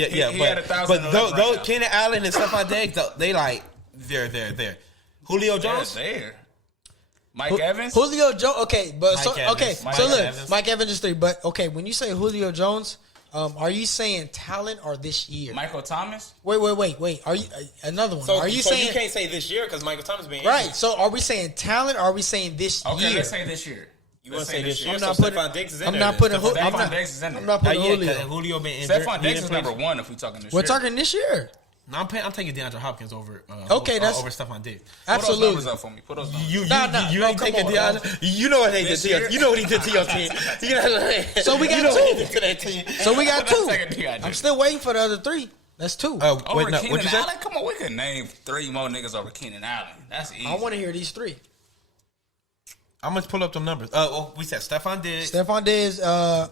Keenan Allen and Stephon Diggs, they like they're. Julio Jones, there. Mike Evans, Julio Jones. Okay, but Mike Evans is 3. But okay, when you say Julio Jones. Are you saying talent or this year? Michael Thomas? Wait. Are you another one? Are you saying you can't say this year because Michael Thomas being right? So are we saying talent or are we saying this year? Okay, let's say this year. You want to say this year? I'm not putting Stephon Diggs is in there. I'm not putting Julio. Julio been injured. Stephon Diggs is number 1 if we're talking this year. We're talking this year. No, I'm taking DeAndre Hopkins over. That's over Stephon Diggs. Absolutely. Put those numbers up for me. Put those numbers. You ain't taking DeAndre. You know what they did to you. You know what he did to your team. So we got 2. So we got 2. I'm still waiting for the other 3. That's 2. Over Keenan Allen? Come on, we could name 3 more niggas over Keenan Allen. That's easy. I want to hear these 3. I'm going to pull up them numbers. We said Stephon Diggs. Stephon Diggs,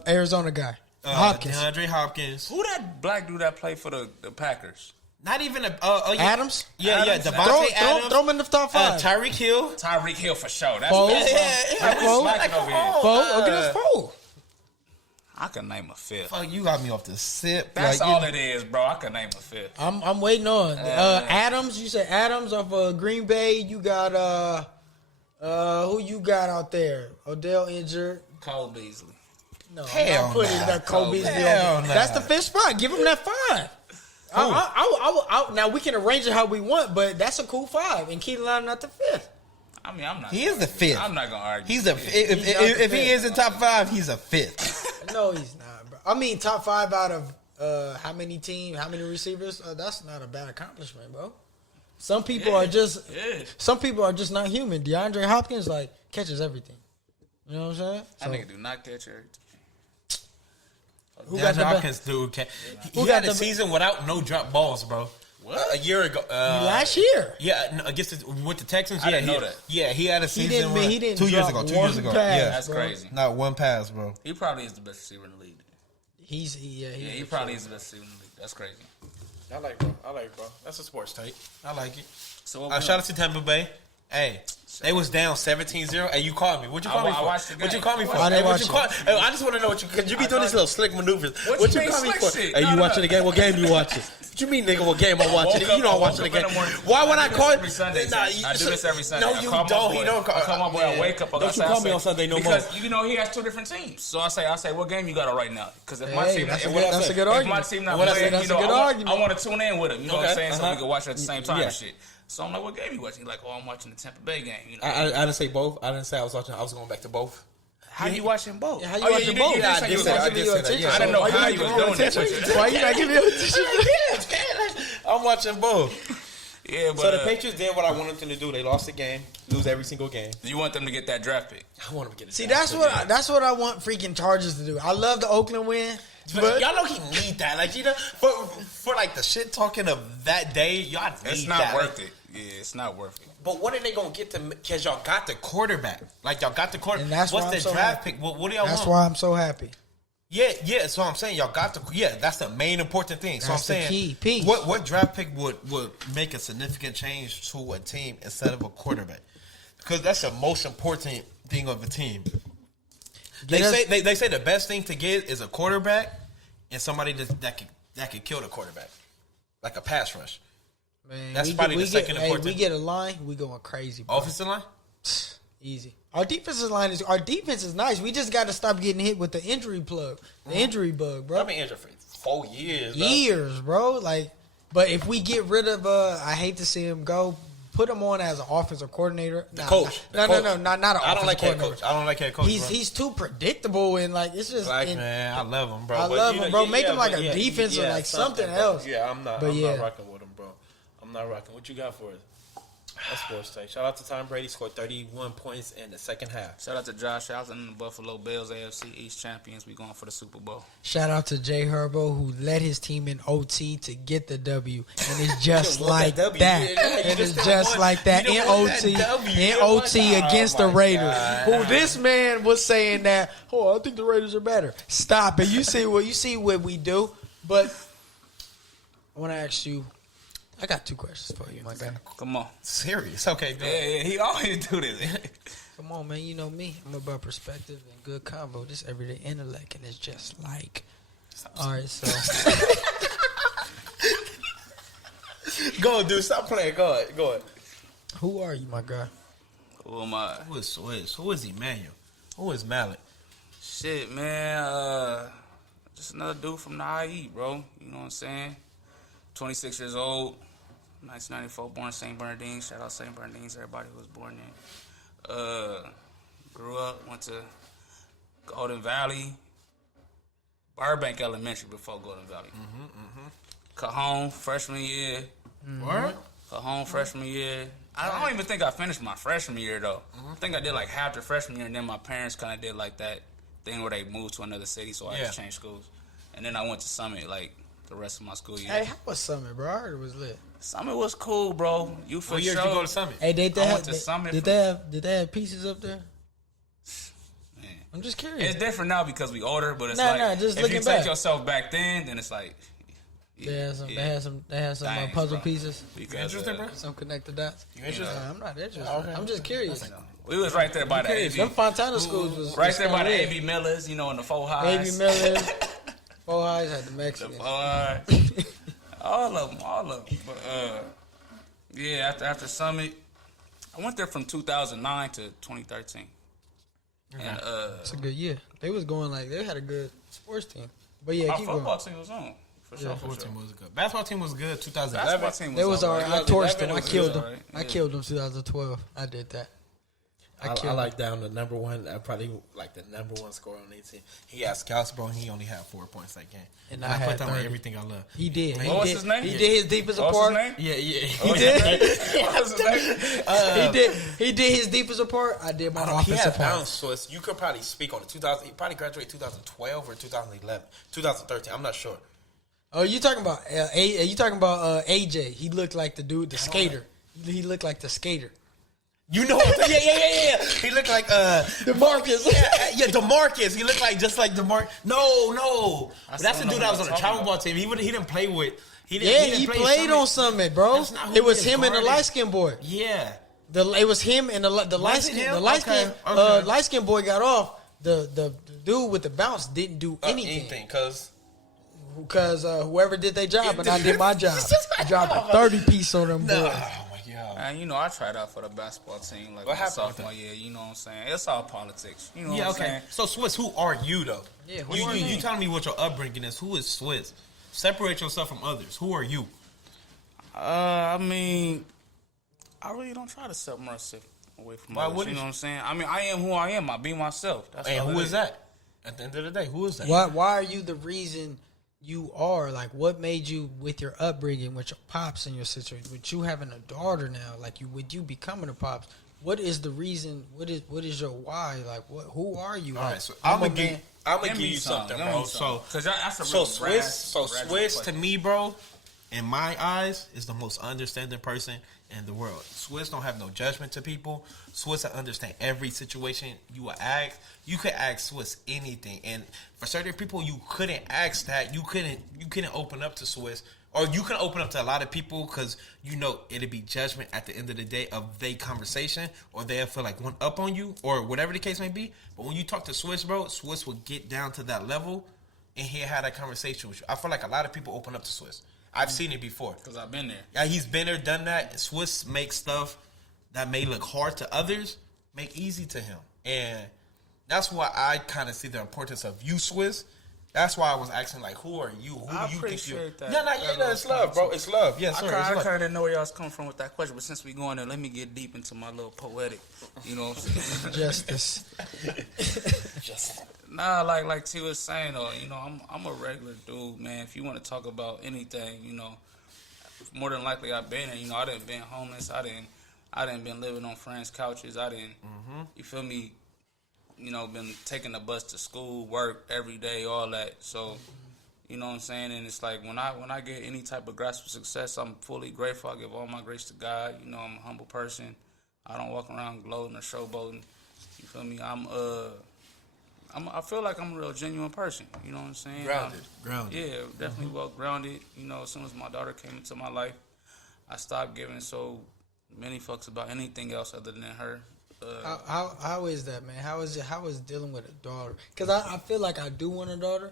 Arizona guy. Hopkins. DeAndre Hopkins. Who that black dude that played for the Packers? Not even Adams? Yeah. Devontae Adams. Throw him in the top 5. Tyreek Hill. Tyreek Hill for sure. That's Foe. Foe. Foe. I can name a 5th. Fuck, you got me off the sip. That's all it is, bro. I can name a 5th. I'm waiting on Adams. You said Adams off of Green Bay. You got who you got out there? Odell injured. Cole Beasley. No, I'm not putting that Cole Beasley on. That's the 5th spot. Give him that 5. Now we can arrange it how we want, but that's a cool 5. And Keenan Allen not the 5th. I mean, I'm not. He is the 5th. I'm not gonna argue. He's if he is in top 5, he's a 5th. No, he's not, bro. I mean, top 5 out of how many teams, how many receivers? That's not a bad accomplishment, bro. Some people are just not human. DeAndre Hopkins catches everything. You know what I'm saying? That nigga do not catch everything. Who got Hopkins, dude? He had a season without no drop balls, bro. What? A year ago. Last year. Yeah, against with the Texans. I didn't know that. Yeah, he had a season. He didn't 2 years drop ago. 2 years ago. Pass, yeah, that's crazy. Not one pass, bro. He probably is the best receiver in the league. He probably is the best receiver in the league. That's crazy. I like it, bro. That's a sports take. I like it. So shout out to Tampa Bay. Hey, they was down 17-0. Hey, you called me. What you call me for? What you call me for? Hey, what you call? Hey, I just want to know because you be doing these little slick maneuvers. What you call me for? Hey, you watching the game? What game you watching? What you mean, nigga? What game I'm watching? You know I'm watching the game. Why would I call? Every Sunday. I do this every Sunday. No, you don't. He don't. I come up when I wake up. Don't you call me on Sunday no more? Because you know he has 2 different teams. So I say, what game you got on right now? Because if my team, that's a good argument. If my team not playing, I want to tune in with him. You know what I'm saying? So we can watch at the same time and shit. So I'm like, what game you watching? He's like, I'm watching the Tampa Bay game. You know? I didn't say both. I didn't say I was watching. I was going back to both. How you watching both? How you watching both? I did say that. I didn't know how you was doing that. Why you not giving me attention? I'm watching both. Yeah, but So the Patriots did what I wanted them to do. They lost the game, lose every single game. you want them to get that draft pick. I want them to get it. See, that's what I want freaking Chargers to do. I love the Oakland win, But y'all don't need that. Like, you know, for like the shit talking of that day, y'all need It's not that. worth it. Yeah, it's not worth it. But what are they gonna get to? Because y'all got the quarterback. Like y'all got the quarterback. And that's why What's I'm the so draft happy. pick? What do y'all That's want? why I'm so happy. Yeah. That's what I'm saying. Y'all got the. Yeah, that's the main important thing. So I'm That's the saying, key piece. what draft pick would make a significant change to a team instead of a quarterback? Because that's the most important thing of a team. They say the best thing to get is a quarterback and somebody that could kill the quarterback, like a pass rush. Man, That's probably the second important. We get a line, we going crazy, bro. Offensive line. Easy. Our defense is nice. We just got to stop getting hit with the injury plug, the injury bug, bro. I've been injured for 4 years. Years, bro. Like, but if we get rid of, I hate to see him go. Put him on as an offensive coordinator. Coach. No, not an I don't like head coordinator. coach. I don't like head coach. He's too predictable and like it's just. Man, I love him, bro. I But, love you know, him, bro. Make yeah, him like but a yeah, defense or yeah, like something bro. else. Yeah, I'm not rocking with him, bro. I'm not rocking. What you got for us? That's sports take. Shout out to Tom Brady. Scored 31 points in the second half. Shout out to Josh Allen and the Buffalo Bills, AFC East champions. We going for the Super Bowl. Shout out to Jay Herbo who led his team in OT to get the W, and it's just like that. And it's just like that in OT against the Raiders. Who this man was saying that? Oh, I think the Raiders are better. Stop it. You see what we do. But I want to ask you. I got 2 questions for you, my guy. Come on. Serious? Okay, go Yeah, he always do this. Come on, man. You know me. I'm about perspective and good convo. This everyday intellect, and it's just like. All right, so. Go, dude. Stop playing. Go ahead. Who are you, my guy? Who am I? Who is Swiss? Who is Emmanuel? Who is Mallet? Shit, man. Just another dude from the IE, bro. You know what I'm saying? 26 years old. 1994, born St. Bernardine. Shout out St. Bernardines, everybody who was born there. Grew up, went to Golden Valley, Burbank Elementary before Golden Valley. Cajon, freshman year. What? Cajon, freshman year. I don't even think I finished my freshman year, though. I think I did like half the freshman year, and then my parents kind of did like that thing where they moved to another city, so I had to change schools. And then I went to Summit, like, the rest of my school year. Hey, how was Summit, bro? I heard it was lit. Summit was cool, bro. You for What year sure. did you go to Summit? Hey, I went to Summit. Did they have pieces up there? Man. I'm just curious. It's different now because we older, but it's just if looking you take back. yourself back then it's like They had some Thanks, puzzle bro. pieces. Because, Interesting, bro? Some connected dots. You interested? I'm not interested. Okay. I'm just curious. we was right there by the AB. Them Fontana schools was right was there by the kinda AB Millers, you know, in the 4 highs. AB Millers. 4 highs had the The Mexicans. 4 highs. all of them. But yeah, after Summit, I went there from 2009 to 2013. And It's a good year. They was going like they had a good sports team. But yeah, our keep football going. team was on. For sure, Football for sure. team was good. Basketball team was good. 2011. Basketball team They was alright. I torched them. I was killed good, them. right? I Yeah. killed them 2012. I did that. I like down the number one. I probably like the number one scorer on 18. He had scouts, bro. And he only had 4 points that game. And I I put had that on 30. everything I love. He did. What was his name? He did his defensive What's part. his name? Yeah. He did. What's his name? He did his defensive part. I did my He offensive had part. bounce, so you could probably speak on it. 2000. He probably graduated 2012 or 2011, 2013. I'm not sure. Oh, you talking about AJ? He looked like the dude, the skater. He looked like the skater. You know, yeah. He looked like DeMarcus. yeah, DeMarcus. He looked like just like DeMarcus. No, that's the dude that was on the travel ball team. He didn't play with. He played on Summit, bro. That's not who It was he him and the guarded. light skinned boy. Yeah, It was him and the light skin. him? The light skin. Okay. Light skin boy got off. The dude with the bounce didn't do anything because because whoever did their job and I did my job. I dropped a 30 piece on them boys. oh my god. Man, you know, I tried out for the basketball team like What my happened with sophomore year. You know what I'm saying? It's all politics. You know Yeah, what I'm okay. saying? So Swiss, who are you though? Yeah, who you are you, me? you telling me what your upbringing is? Who is Swiss? Separate yourself from others. Who are you? I mean, I really don't try to separate myself. away from Why others. wouldn't You know you? what I'm saying? I mean, I am who I am. I be myself. That's And all who it is that? At the end of the day, who is that? Why are you the reason you are? Like, what made you, with your upbringing, with your pops and your situation, with you having a daughter now, like with you becoming a pops? What is the reason? What is your why? Like, who are you? All Like, right, so I'm gonna Give give me you something, give me bro. some. So, 'Cause that's a so real Swiss to question. me, bro, in my eyes, is the most understanding person in the world. Swiss don't have no judgment to people. Swiss understand every situation you will ask. You could ask Swiss anything, and for certain people, you couldn't ask that. You couldn't open up to Swiss, or you can open up to a lot of people because you know it'll be judgment at the end of the day of their conversation, or they'll feel like one up on you, or whatever the case may be. But when you talk to Swiss, bro, Swiss will get down to that level, and he'll have that conversation with you. I feel like a lot of people open up to Swiss. I've seen it before. Because I've been there. Yeah, he's been there, done that. Swiss makes stuff that may look hard to others make easy to him. And that's why I kind of see the importance of you, Swiss. That's why I was asking, like, who are you? Who I do you think you appreciate that. No, it's love, bro. It's love. Yes, sir. I It's kind love. of didn't know where y'all was coming from with that question, but since we going there, let me get deep into my little poetic, you know what I'm saying? justice. Nah, like T was saying, though, you know, I'm a regular dude, man. If you want to talk about anything, you know, more than likely I've been there. You know, I didn't been homeless. I didn't been living on friends' couches. I didn't, you feel me? You know, been taking the bus to school, work every day, all that. So, you know what I'm saying? And it's like when I get any type of grasp of success, I'm fully grateful. I give all my grace to God. You know, I'm a humble person. I don't walk around gloating or showboating. You feel me? I feel like I'm a real genuine person. You know what I'm saying? Grounded. Yeah, definitely well grounded. You know, as soon as my daughter came into my life, I stopped giving so many fucks about anything else other than her. How is that, man? How is dealing with a daughter? Because I feel like I do want a daughter,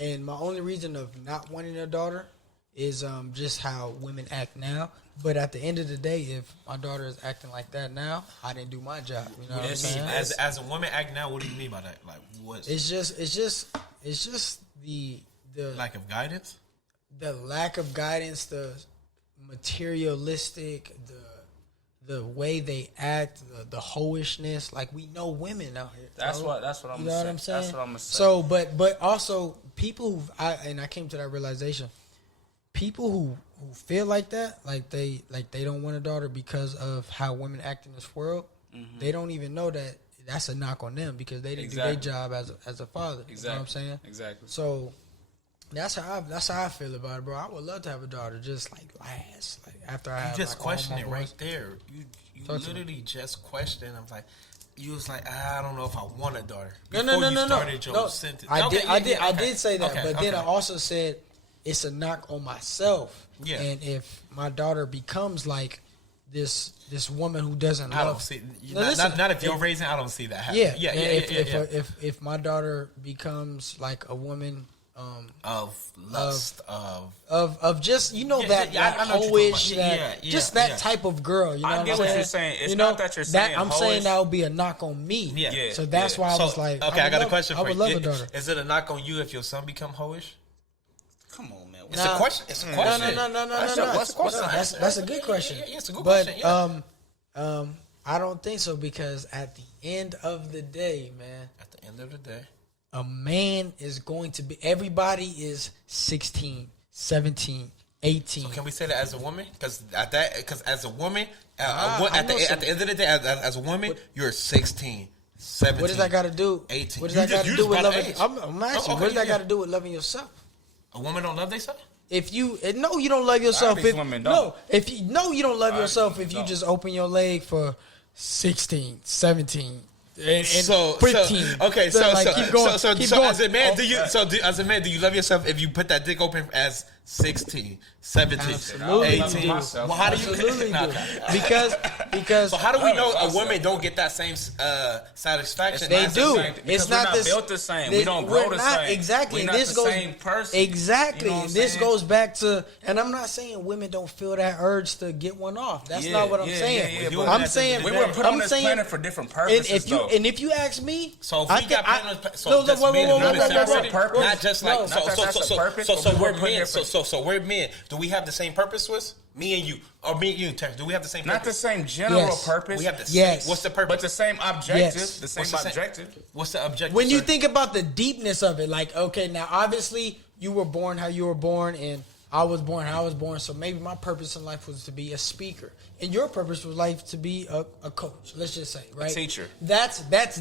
and my only reason of not wanting a daughter is just how women act now. But at the end of the day, if my daughter is acting like that now, I didn't do my job. You know what I'm saying? As a woman act now, what do you mean by that? Like, what? It's just the Lack of guidance? the lack of guidance, the materialistic, the way they act, the hoishness. Like, we know women out here. That's bro. what I'm You saying. know what I'm saying? That's what I'm gonna say. So, but also people I came to that realization. People who feel like that, like they don't want a daughter because of how women act in this world. Mm-hmm. They don't even know that that's a knock on them because they didn't do their job as a father. Exactly. You know what I'm saying? Exactly. So that's how I feel about it, bro. I would love to have a daughter, just like last, like after I You have. just like, question all it my right boys. there. You Talk to literally just questioned. I was like, you was like, I don't know if I want a daughter. No. Before you started your sentence. Okay, I okay. did say that, Okay, but then I okay. also said it's a knock on myself. Yeah. And if my daughter becomes like this woman who doesn't I love, don't see. Now, listen, Not if you're if- raising. I don't see that happening. yeah, Yeah. If my daughter becomes like a woman Of lust, of just Yeah, that yeah, I know what you're hoish, talking about. that Yeah, just yeah. that type of girl. You know I what get I'm what saying? you're saying. It's You not know, that you're saying I'm saying hoish. that would be a knock on me. Yeah. So that's why I was like, okay, I would got a love- question I for would you. love a daughter. Is it a knock on you if your son become hoish? Come on, man. It's a question. It's a question. No. What's the question? That's a good question. Yeah, it's a good But question. Yeah. I don't think so because at the end of the day, man, At the end of the day, a man is going to be. Everybody is 16, 17, 18. so can we say that as a woman? Because as a woman, I at know the some- end of the day, as a woman, you're 16, 17. What does that got to do? 18. What does You that got just- to do you with just loving? brought age. I'm asking. Okay, what does that yeah. got to do with loving yourself? A woman don't love themselves? If you no, you don't love yourself. these If women no, don't. if you no, you don't love yourself if you don't. just open your leg for 16, 17. And So 15. okay, keep going. So keep going. as a man, as a man, do you love yourself if you put that dick open as 16, 17, Absolutely 18? do. Well, how do you? Absolutely Nah, do. okay. Because So how do we know a woman don't get that same satisfaction? they as a do. man? It's we're not not this, built the same. We don't grow we're the not, same. Exactly. We're not this the goes same person. Exactly. You know what I'm This saying? goes back to, and I'm not saying women don't feel that urge to get one off. That's Yeah, not what I'm yeah, saying. yeah, yeah, but I'm at the saying end of We the were put on I'm this saying- planet for different And purposes, if you though. and if you ask me, So if I we think got I- planets, so no, just whoa, men whoa, and whoa, women whoa, whoa, separate, whoa, whoa. not just like No, so not that that's a purpose, but we we're put men. different So we're men. Do we have the same purpose, Swiss? Me and you, or me and you, Terrence. Do we have the same purpose? Not the same general purpose. We have the same. Yes. What's the purpose? But the same objective. Yes. The same objective. What's the objective? When you sir? think about the deepness of it, like, okay, now obviously you were born how you were born, and I was born how I was born. So maybe my purpose in life was to be a speaker, and your purpose was life to be a coach. Let's just say, right? A teacher. That's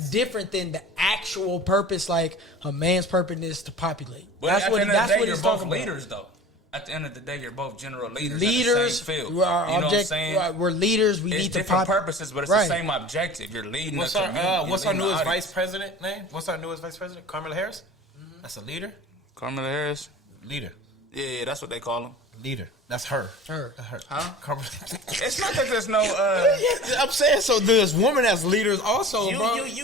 different than the actual purpose. Like a man's purpose is to populate. But That's at what the end of the day, what you're he's both talking about. leaders, though. At the end of the day, you're both general leaders. Leaders, at the same field. we are you know what I'm saying? We're leaders. We It's need to different purposes, but it's Right. the same objective. You're leading. What's the our community. what's You're our leading the newest audience. vice president name? What's our newest vice president? Kamala Harris. That's a leader. Kamala Harris. Leader. Yeah, that's what they call him. Leader. That's her. Her. Huh? Kamala. It's not that there's no. I'm saying so. There's women as leaders also, bro. You know, you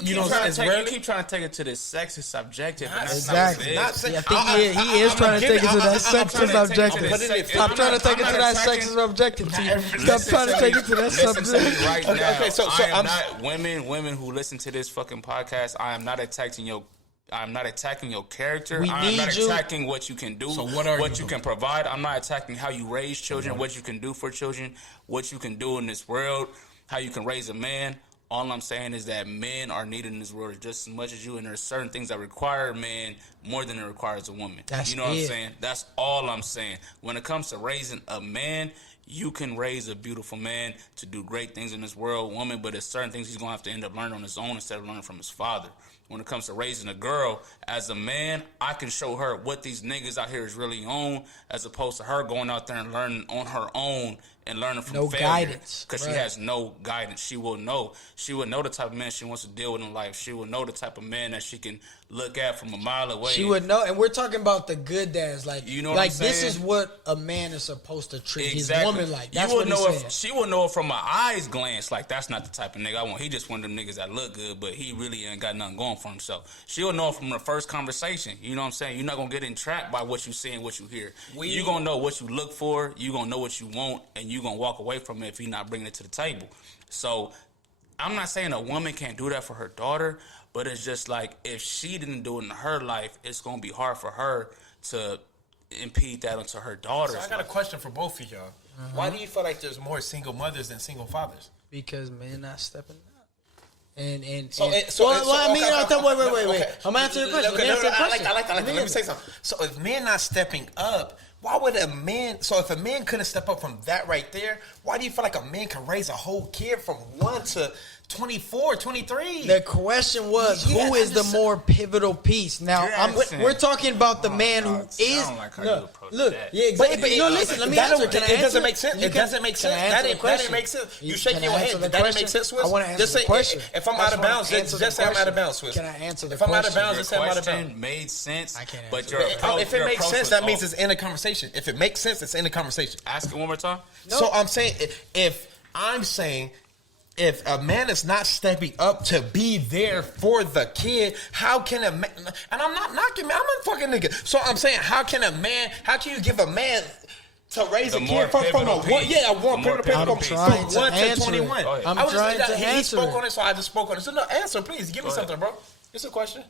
keep trying to take it to this sexist objective. And that's Exactly. Not what it is. Yeah, I think he is trying to take it to that sexist objective. Stop trying to take it to that sexist objective. Stop trying to take it to that Listen to me subject. right now. Okay, so I am I'm not women who listen to this fucking podcast. I am not attacking your. I'm not attacking your character. We I'm need not you. attacking what you can do. So what are you you doing? can provide. I'm not attacking how you raise children, what you can do for children, what you can do in this world, how you can raise a man. All I'm saying is that men are needed in this world just as much as you, and there's certain things that require a man more than it requires a woman. That's you know what I'm it. saying? That's all I'm saying. When it comes to raising a man, you can raise a beautiful man to do great things in this world, woman, but there's certain things he's going to have to end up learning on his own instead of learning from his father. When it comes to raising a girl, as a man, I can show her what these niggas out here is really on, as opposed to her going out there and learning on her own and learning from No failure. guidance. Because Right. she has no guidance. She will know. She will know the type of man she wants to deal with in life. She will know the type of man that she can look at from a mile away. She would know, and we're talking about the good dads. Like, You know what like I'm this saying? is what a man is supposed to treat Exactly. his woman like. That's you what would he's know saying. if she would know it from my eyes glance. Like that's not the type of nigga I want. He just one of them niggas that look good, but he really ain't got nothing going for himself. She'll know it from the first conversation. You know what I'm saying? You're not gonna get entrapped by what you see and what you hear. You gonna know what you look for. You gonna know what you want, and you gonna walk away from it if you're not bringing it to the table. So I'm not saying a woman can't do that for her daughter, but it's just like if she didn't do it in her life, it's gonna be hard for her to impede that onto her daughter's So I got a life. question for both of y'all. Why do you feel like there's more single mothers than single fathers? Because men not stepping up. And wait. I'm answering the question. Okay, Answer the I like question. that. Let me say something. So if men not stepping up, why would a man? So if a man couldn't step up from that right there, why do you feel like a man can raise a whole kid from 1 to 24, 23? The question was, Yeah, who is the just- more pivotal piece? Now, You're asking- we're talking about the Oh, man God, who I is. don't like how no, you approach look, that. yeah, exactly. But no, listen, let me that answer. don't- Can I it answer? doesn't make sense. You It doesn't make can I sense. answer That the didn't question? make sense. You Can shaking I your answer head. the That didn't question? make sense, Swiss? I want to answer Just the say question. if I'm I out of wanna bounds, answer the just say I'm out of question. bounds, Swiss. Can I answer the If I'm out of question? bounds, just say I'm out of question bounds. made sense, I can't but answer your that. approach, If it your makes approach sense, was that means off. it's in the conversation. If it makes sense, it's in the conversation. Ask it one more time. So I'm saying, if I'm saying, if a man is not stepping up to be there for the kid, how can a man? And I'm not knocking, man. I'm a fucking nigga. So I'm saying, how can you give a man to raise The a more kid from a pivotal one? piece. Yeah, a The one more pivotal pivotal piece piece. from I'm trying to 1 to answer it. 21. Go ahead. I'm I was trying just, to he answer spoke it. on it, so I just spoke on it. So no, answer, please. Give me Go ahead. something, bro. It's a question.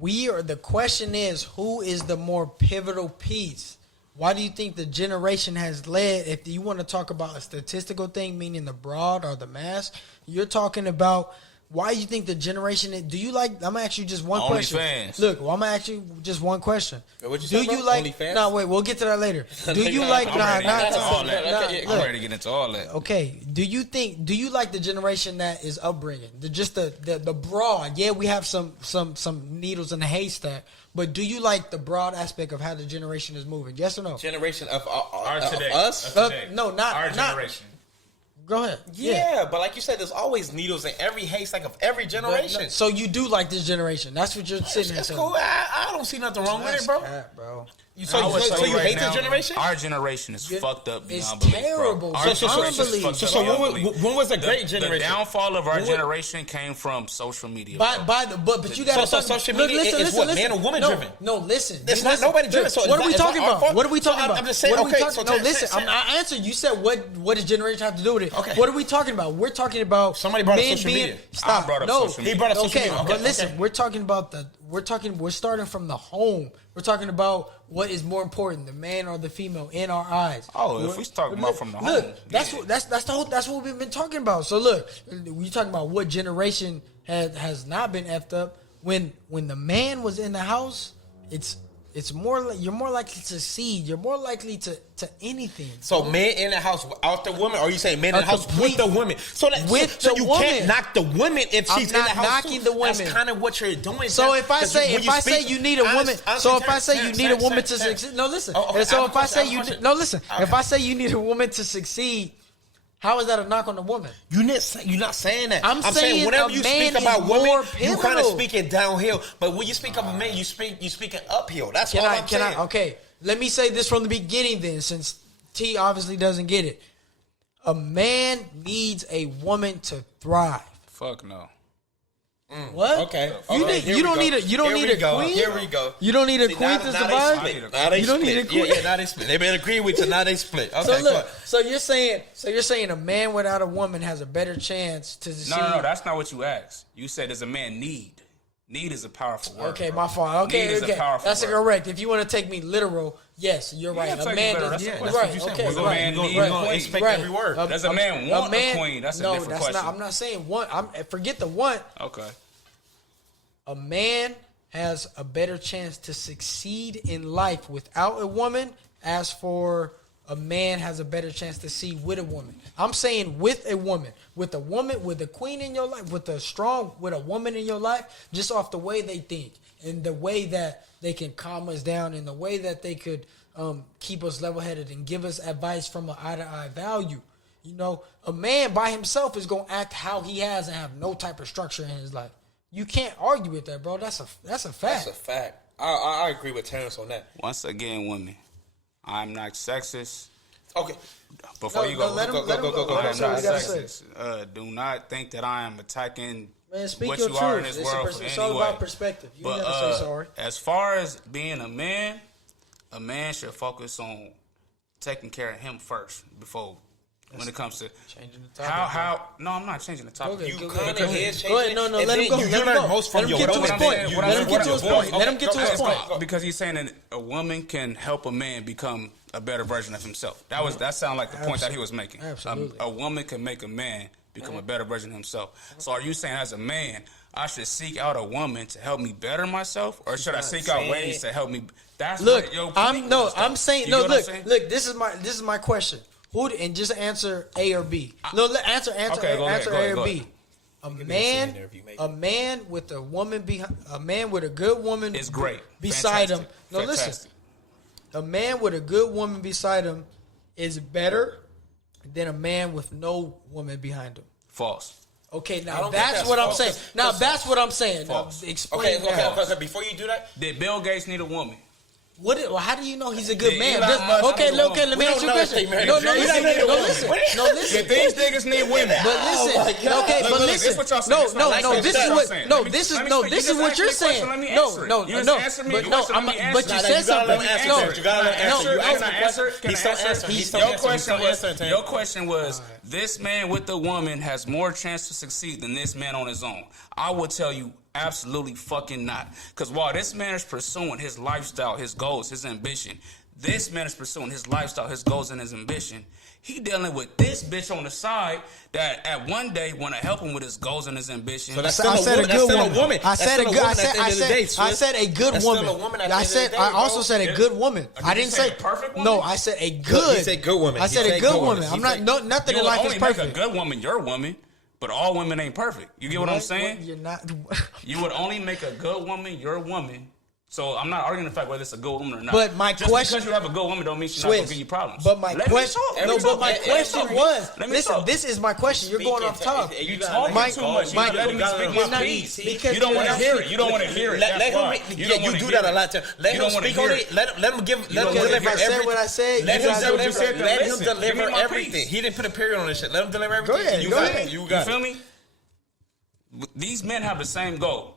The question is, who is the more pivotal piece? Why do you think the generation has led? If you want to talk about a statistical thing, meaning the broad or the mass, you're talking about why you think the generation. Do you like? I'm gonna ask you just one question. OnlyFans. Look, I'm gonna ask you just one question. What'd you Do say, you bro? like? OnlyFans? No, wait. We'll get to that later. Do you like? I'm ready to get into all nah, that. nah, I'm ready to get into all that. Okay. Do you like the generation that is upbringing? The broad. Yeah, we have some needles in the haystack, but do you like the broad aspect of how the generation is moving? Yes or no? Generation of today. us. Of today. No, not our not- generation. Go ahead. Yeah, but like you said, there's always needles in every haystack of every But generation. no, so you do like this generation? That's what you're sitting there It's saying. cool. I don't see nothing wrong with it, bro. bro. So I would say you right hate now, this generation? Our generation is fucked up It's beyond belief, terrible. bro. Our So generation is unbelievable. fucked up So beyond when belief. was a great The generation? downfall of our When was- generation came from social media. But you got So social media is what, man or woman driven? No, listen. It's You not listen. nobody driven, Look, so what are we it's not talking our about? fault. What are we So talking about? I'm just saying, What are we okay, talking- so no, Terrence, listen. I answered. You said what does generation have to do with it? Okay. What are we talking about? We're talking about Somebody brought up men social media. Stop. I brought up no, social media. He brought up social okay, media. but listen, we're talking about we're starting from the home. We're talking about what is more important, the man or the female in our eyes. Oh, if we talking about from the look, home, that's yeah. what that's what we've been talking about. So look, we talking about what generation has not been effed up. When the man was in the house, it's more like you're more likely to succeed. You're more likely to anything. So men in the house without the woman, or are you saying men in the house complete- with the women? So you woman. can't knock the woman if I'm she's in the not house. knocking too. the women. That's kind of what you're doing. So if I Because say when say you need a woman, so if I say you need a woman to succeed, no listen. Oh, okay, So I have if a I say question, I have a you question. no listen, Okay. if I say you need a woman to succeed, how is that a knock on the woman? You're not saying that. I'm saying whenever a you man speak about is women, more you kind of pivotal. speaking downhill. But when you speak of a man, you speaking uphill. That's all I'm saying. Okay, let me say this from the beginning then, since T obviously doesn't get it. A man needs a woman to thrive. Fuck no. What? Okay. You don't need a queen. Here we go. You don't need a See, queen now to they survive. split. Now they You don't need a split. queen. Yeah, now they split. They've been agreeing with you. Now they split. Okay, So go look, ahead. so you're saying a man without a woman has a better chance to succeed. No, that's not what you asked. You said, does a man need? Need is a powerful word. Okay, bro. my fault. Okay, Need is a okay. powerful That's word. correct. If you want to take me literal, yes, you're right. Yeah, A take man it literal. does. That's Right. what you said. Okay. Does a right. man need right. a queen? Expect every word. Does a man want a queen? That's a different that's question. not. I'm not saying want. Forget the want. Okay. A man has a better chance to succeed in life without a woman, as for a man has a better chance to succeed with a woman. I'm saying with a woman, with a queen in your life, with a woman in your life, just off the way they think and the way that they can calm us down and the way that they could keep us level-headed and give us advice from an eye-to-eye value. You know, a man by himself is going to act how he has and have no type of structure in his life. You can't argue with that, bro. That's a fact. That's a fact. I agree with Terrence on that. Once again, women, I'm not sexist. Okay. Before you go, let him go. I am That's what not we gotta say. sexist. Do not think that I am attacking Man, speak what your you are in truth. this world for It's any all way. about perspective. You But never say sorry. as far as being a man should focus on taking care of him first before when it comes to Changing the topic. how. No, I'm not changing the topic. Okay, You go kind ahead. of is Go ahead. No, changing, let and him then go. You Let him learn go. most from Let him your get to his woman. point. What Let I'm him get to his saying- point. Let him get to his point. Because he's saying that a woman can help a man become a better version of himself. That sounded like the point that he was making. Absolutely. A woman can make a man become a better version of himself. So are you saying as a man, I should seek out a woman to help me better myself, or should I seek out ways to help me? That's Look, what your point I'm was, though. I'm saying You no. get what I'm Look, saying? look. This is my question. And just answer A or B. No, answer Okay, go ahead, A or go B. ahead. A man with a woman behind, a man with a good woman It's great. beside Fantastic. him. No, listen. Fantastic. A man with a good woman beside him is better than a man with no woman behind him. False. Okay, I now don't think that's that's what I'm false. saying. Now that's what I'm saying. Now, False. explain Okay, that. Before you do that, Did Bill Gates need a woman? Well, how do you know he's a good Yeah, man? Elon Just- Musk okay, is a let woman. me We ask don't you a know if question. they married. No, He listen. don't need a No, woman. listen. No, listen. Did these niggas need women? But listen, my God. okay, Look, but look, listen. this what y'all saying. No, This no, what no. y'all This saying. is what. Let me- No, let me- this is let me- no. you This just is what asked me you're a question, saying. let me No, answer it. no, You just no. answered me But a no, question, let me but answer you it. said You gotta let him something. answer No, that. You gotta let him no, answer. You no, asked Can I him a answer? question. Can He's I still answer? answering. He's still Your answering. question He's was, still answering. your question was, this man with the woman has more chance to succeed than this man on his own. I will tell you, absolutely fucking not. Because while this man is pursuing his lifestyle, his goals, his ambition, this man is pursuing his lifestyle, his goals, and his ambition. He dealing with this bitch on the side that at one day want to help him with his goals and his ambition. So that's I said a good woman. I said a good. I said a good woman. I said. I also said a good woman. Did I you didn't say say a perfect woman? No, I said a good. He said good woman. I He said a said good good woman. woman. I'm He not. said- No, nothing You in would life is only make a perfect. good woman your woman, but all women ain't perfect. You get what I'm saying? You're not. You would only make a good woman your woman. So I'm not arguing the fact whether it's a good woman or not. But my just question- because you have a good woman don't mean she's not gonna Switch. give you problems. But my Let me question. talk. No, but my Let me question talk. was. Let me Listen, talk. this is my question. You're going off top. You talking My- too much. my- You're letting me you speak gotta- my not- piece. because You don't you're want to not- hear it. You don't want to hear it. Let That's him. why. Yeah, don't you wanna do hear that a it. lot. Let You don't him wanna speak on hear it. Let him give. Let him don't wanna deliver hear it. I said everything. what I said. Let You him guys what you deliver. said, then Let him listen. Give me deliver my everything. piece. He didn't put a period on this shit. Let him deliver everything. ahead, You go got ahead. it. You You got feel it. me? These men have the same goal,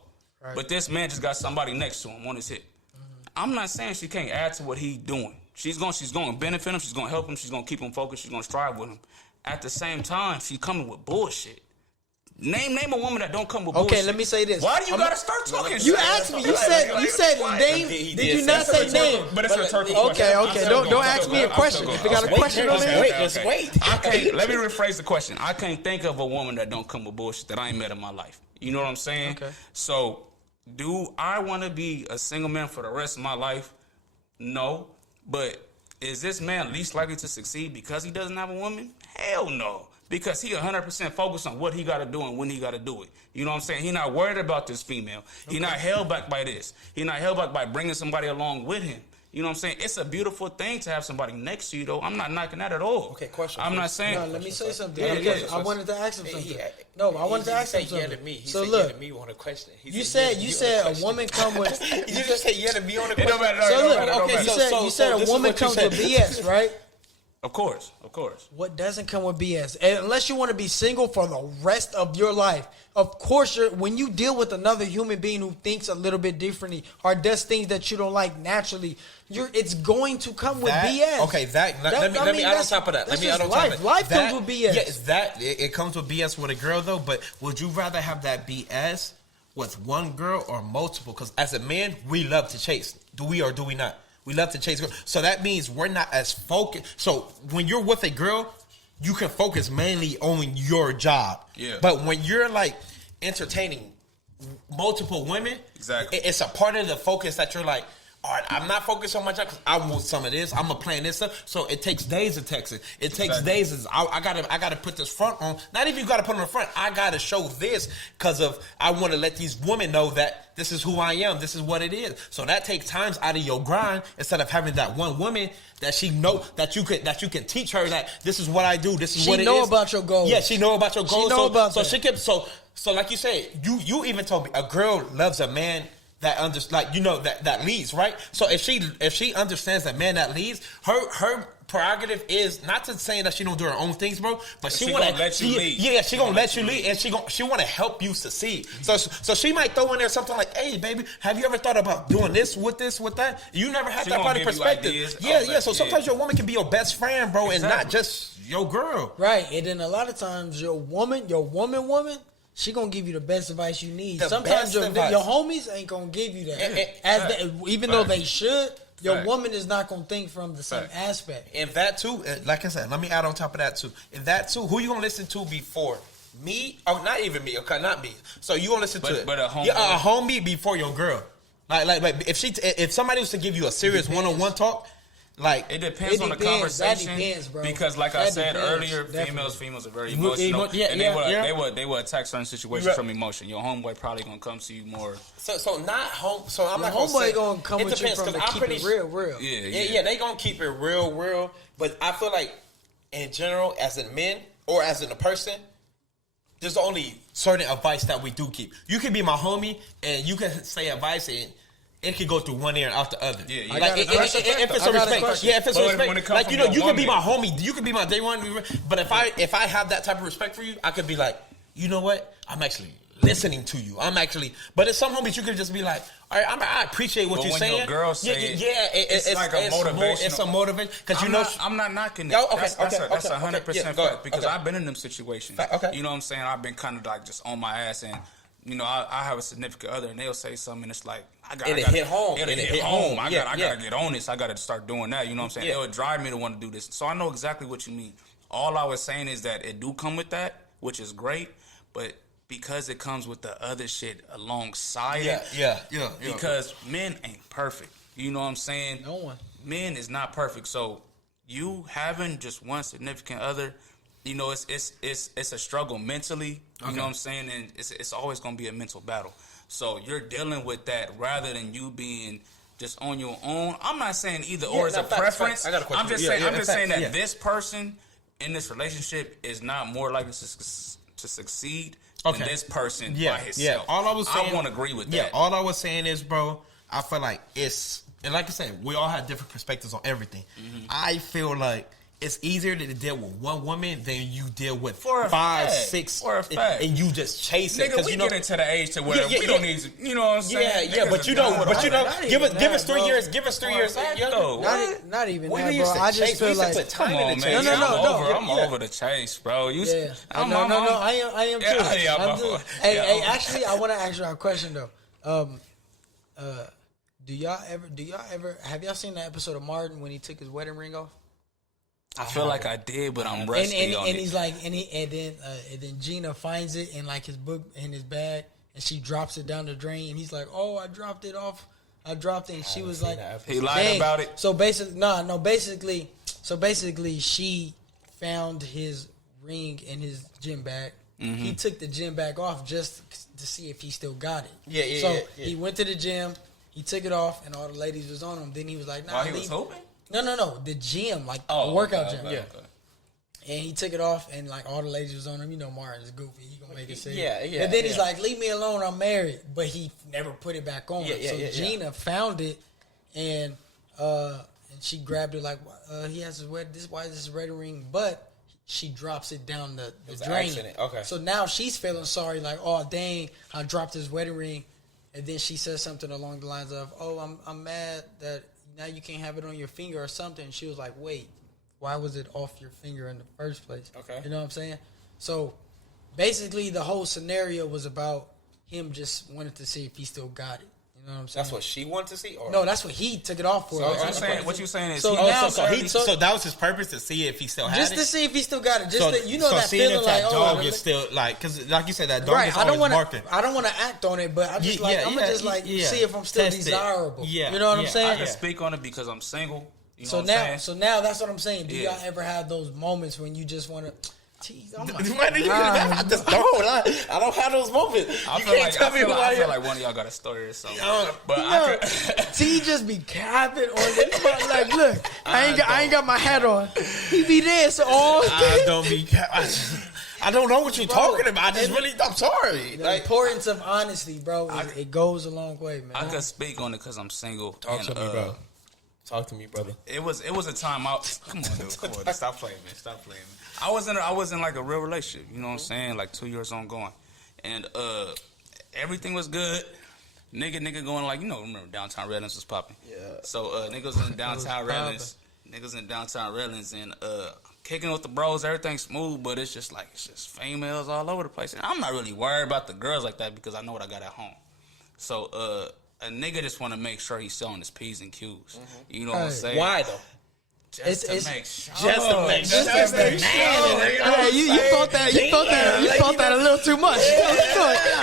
but this man just got somebody next to him on his hip. I'm not saying she can't add to what he's doing. She's going to benefit him. She's going to help him. She's going to keep him focused. She's going to strive with him. at the same time, she's coming with bullshit. Name a woman that don't come with Okay, bullshit. let me say this. Why do you gotta start talking? You asked me. You said name. Did you not say name? But it's a rhetorical question. Okay. Don't ask me a question. If you got a question on there, wait. Let me rephrase the question. I can't think of a woman that don't come with bullshit that I ain't met in my life. You know what I'm saying? Okay. So, do I want to be a single man for the rest of my life? No. But is this man least likely to succeed because he doesn't have a woman? Hell no. Because he 100% focused on what he got to do and when he got to do it. You know what I'm saying? He not worried about this female. He not held back by this. He not held back by bringing somebody along with him. You know what I'm saying? It's a beautiful thing to have somebody next to you, though. I'm not knocking that at all. Okay, question. I'm not saying. no, let me say something. Yeah, because yeah. I wanted to ask him something. He something. yeah to me. He So said look, yeah to me on a question. you said a woman come with. You just said yeah to me on a It question. don't matter. So look, Okay, you said a woman comes with BS, right? Of course. What doesn't come with BS? And unless you want to be single for the rest of your life. Of course, when you deal with another human being who thinks a little bit differently or does things that you don't like naturally, it's going to come with BS. Okay, let me add on top of that. Let me add on top of that. Life comes with BS. Yeah, it comes with BS with a girl though. But would you rather have that BS with one girl or multiple? Because as a man, we love to chase. Do we or do we not? We love to chase girls. So that means we're not as focused. So when you're with a girl, you can focus mainly on your job. Yeah. But when you're like entertaining multiple women, exactly, it's a part of the focus that you're like, all right, I'm not focused on my job because I want some of this. I'm gonna plan this stuff. So it takes days of texting. It takes days. I gotta put this front on. Not even you gotta put on the front. I gotta show this because of I want to let these women know that this is who I am. This is what it is. So that takes times out of your grind instead of having that one woman that she know that you can teach her that this is what I do. This is what it is. She know about your goals. Yeah, she know about your goals. She know about so that. she can so like you said, you even told me a girl loves a man that leads, right? So if she understands that man that leads, her prerogative is not to saying that she don't do her own things, bro, but she want to let you lead. Yeah, she gonna let you lead, and she want to help you succeed. So she might throw in there something like, "Hey, baby, have you ever thought about doing this, with that?" You never had that part of perspective. Yeah. So sometimes your woman can be your best friend, bro, and not just your girl. Right, and then a lot of times your woman. She gonna give you the best advice you need. Sometimes your homies ain't gonna give you that. Even though they should, your woman is not gonna think from the same aspect. And that too, like I said, let me add on top of that too. And that too, who you gonna listen to before? Me? Oh, not even me. Okay, not me. So you gonna listen to but a homie. Yeah, a homie before your girl. Like if somebody was to give you a serious one-on-one talk. Like it depends on the conversation. That depends, bro. Because like I said earlier, females are very emotional. They will attack certain situations from emotion. Your homeboy probably gonna come to you more. So I'm not homeboy gonna come with you from the keep it real. Yeah, they gonna keep it real. But I feel like in general, as a man or as in a person, there's only certain advice that we do keep. You can be my homie and you can say advice and it could go through one ear and out the other. Yeah. Like if it's a respect. Yeah, if it's a respect. Like you can be my homie, you can be my day one. But if I have that type of respect for you, I could be like, you know what? I'm actually listening to you. But it's some homies you could just be like, all right, I appreciate what you're saying. Your girl say it's like a motivation. It's a motivation because I'm not knocking it. That's 100% fact because I've been in them situations. Okay. You know what I'm saying? I've been kind of like just on my ass and. You know, I have a significant other, and they'll say something, and it's like, I gotta hit home. I gotta get on this. I gotta start doing that. You know what I'm saying? It would drive me to want to do this. So I know exactly what you mean. All I was saying is that it do come with that, which is great, but because it comes with the other shit alongside it. Yeah. Because men ain't perfect. You know what I'm saying? No one. Men is not perfect. So you having just one significant other. You know, it's a struggle mentally. You know what I'm saying? And it's always going to be a mental battle. So you're dealing with that rather than you being just on your own. I'm not saying either or is a preference. I got a question. I'm just saying that this person in this relationship is not more likely to succeed than this person by himself. Yeah. All I was saying, I won't agree with that. Yeah. All I was saying is, bro, I feel like and like I said, we all have different perspectives on everything. Mm-hmm. I feel like it's easier to deal with one woman than you deal with For a 5, fact. 6, For a fact. and you just chase it. Nigga, we get into the age to where we don't need to, you know what I'm saying? But you don't. Give us 3 years. Give us 3 years. Though. Not even We that, used bro. to I just chase. We feel used to like put time Come on, in the man. chase. I'm over the chase, bro. I am too. Yeah, I'm my too. fault. Hey, actually, I want to ask you a question though. Do y'all ever have y'all seen the episode of Martin when he took his wedding ring off? I feel like I did, but I'm rusty on it. And he's like, and then Gina finds it in like his book in his bag, and she drops it down the drain, and he's like, "Oh, I dropped it off. I dropped it." And she was like, He lied about it. So basically, basically, she found his ring in his gym bag. Mm-hmm. He took the gym bag off just to see if he still got it. Yeah. So he went to the gym. He took it off, and all the ladies was on him. Then he was like, "Nah." While he was hooping? No. The gym, like the workout gym. Okay. And he took it off, and like all the ladies was on him. You know, Martin's goofy. He gonna make it safe. Yeah. And then he's like, "Leave me alone. I'm married." But he never put it back on. Gina found it, and she grabbed it like he has his wedding. Why is this red ring? But she drops it down the drain. Okay. So now she's feeling sorry, like, "Oh dang, I dropped his wedding ring." And then she says something along the lines of, "Oh, I'm mad that now you can't have it on your finger or something." And she was like, "Wait, why was it off your finger in the first place?" Okay. You know what I'm saying? So basically the whole scenario was about him just wanted to see if he still got it. You know what I'm saying? That's what she wanted to see? Or? No, that's what he took it off for. What you saying is So he now- so that was his purpose, to see if he still had just it? to see if he still got it. Just that, you know, that seeing feeling if like, that oh, dog is still, like, because like you said, that dog right. is I don't always want barking. to. I don't want to act on it, but I just I'm gonna just see if I'm still Test it. desirable. Yeah, you know what I'm yeah. I saying? can speak on it because I'm single. You know So what now, I'm saying? that's what I'm saying. Do y'all ever have those moments when you just want to? I don't have those moments. I feel like one of y'all got a story or something. But T just be capping on this. Like, look, I ain't got my hat on. He be there, so I don't be. I don't know what you're talking about. I'm sorry. The importance of honesty, bro, it goes a long way, man. I could speak on it because I'm single. Talk to me, bro. Talk to me, brother. It was a time out. Come on, dude. Come on. Stop playing, man. Stop playing, man. I was in like a real relationship. You know what I'm saying? Like 2 years ongoing, and everything was good. Nigga going like, you know, remember downtown Redlands was popping. Yeah. So niggas in downtown Redlands. Niggas in downtown Redlands and kicking with the bros, everything's smooth, but it's just females all over the place. And I'm not really worried about the girls like that because I know what I got at home. So a nigga just want to make sure he's selling his P's and Q's. Mm-hmm. You know what I'm saying? Why though? Just to make sure. Hey, you felt that a little too much.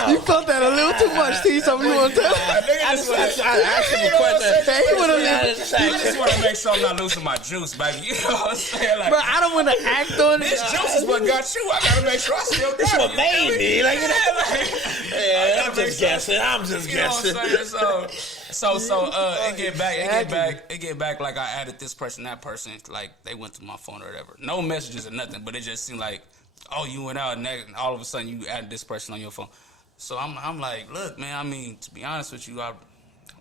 You felt that a little too much. See something you want to tell? I asked him a question. I just want to make sure I'm not losing my juice, baby. You know what I'm saying? Like, Bro, I don't want to act on it. this juice is what got you. I gotta make sure I still got it. It's what made me. Like, I'm just guessing. So it get back like I added this person, that person, like they went to my phone or whatever. No messages or nothing, but it just seemed like, oh, you went out and all of a sudden you added this person on your phone. So I'm like, look, man, I mean, to be honest with you, I'm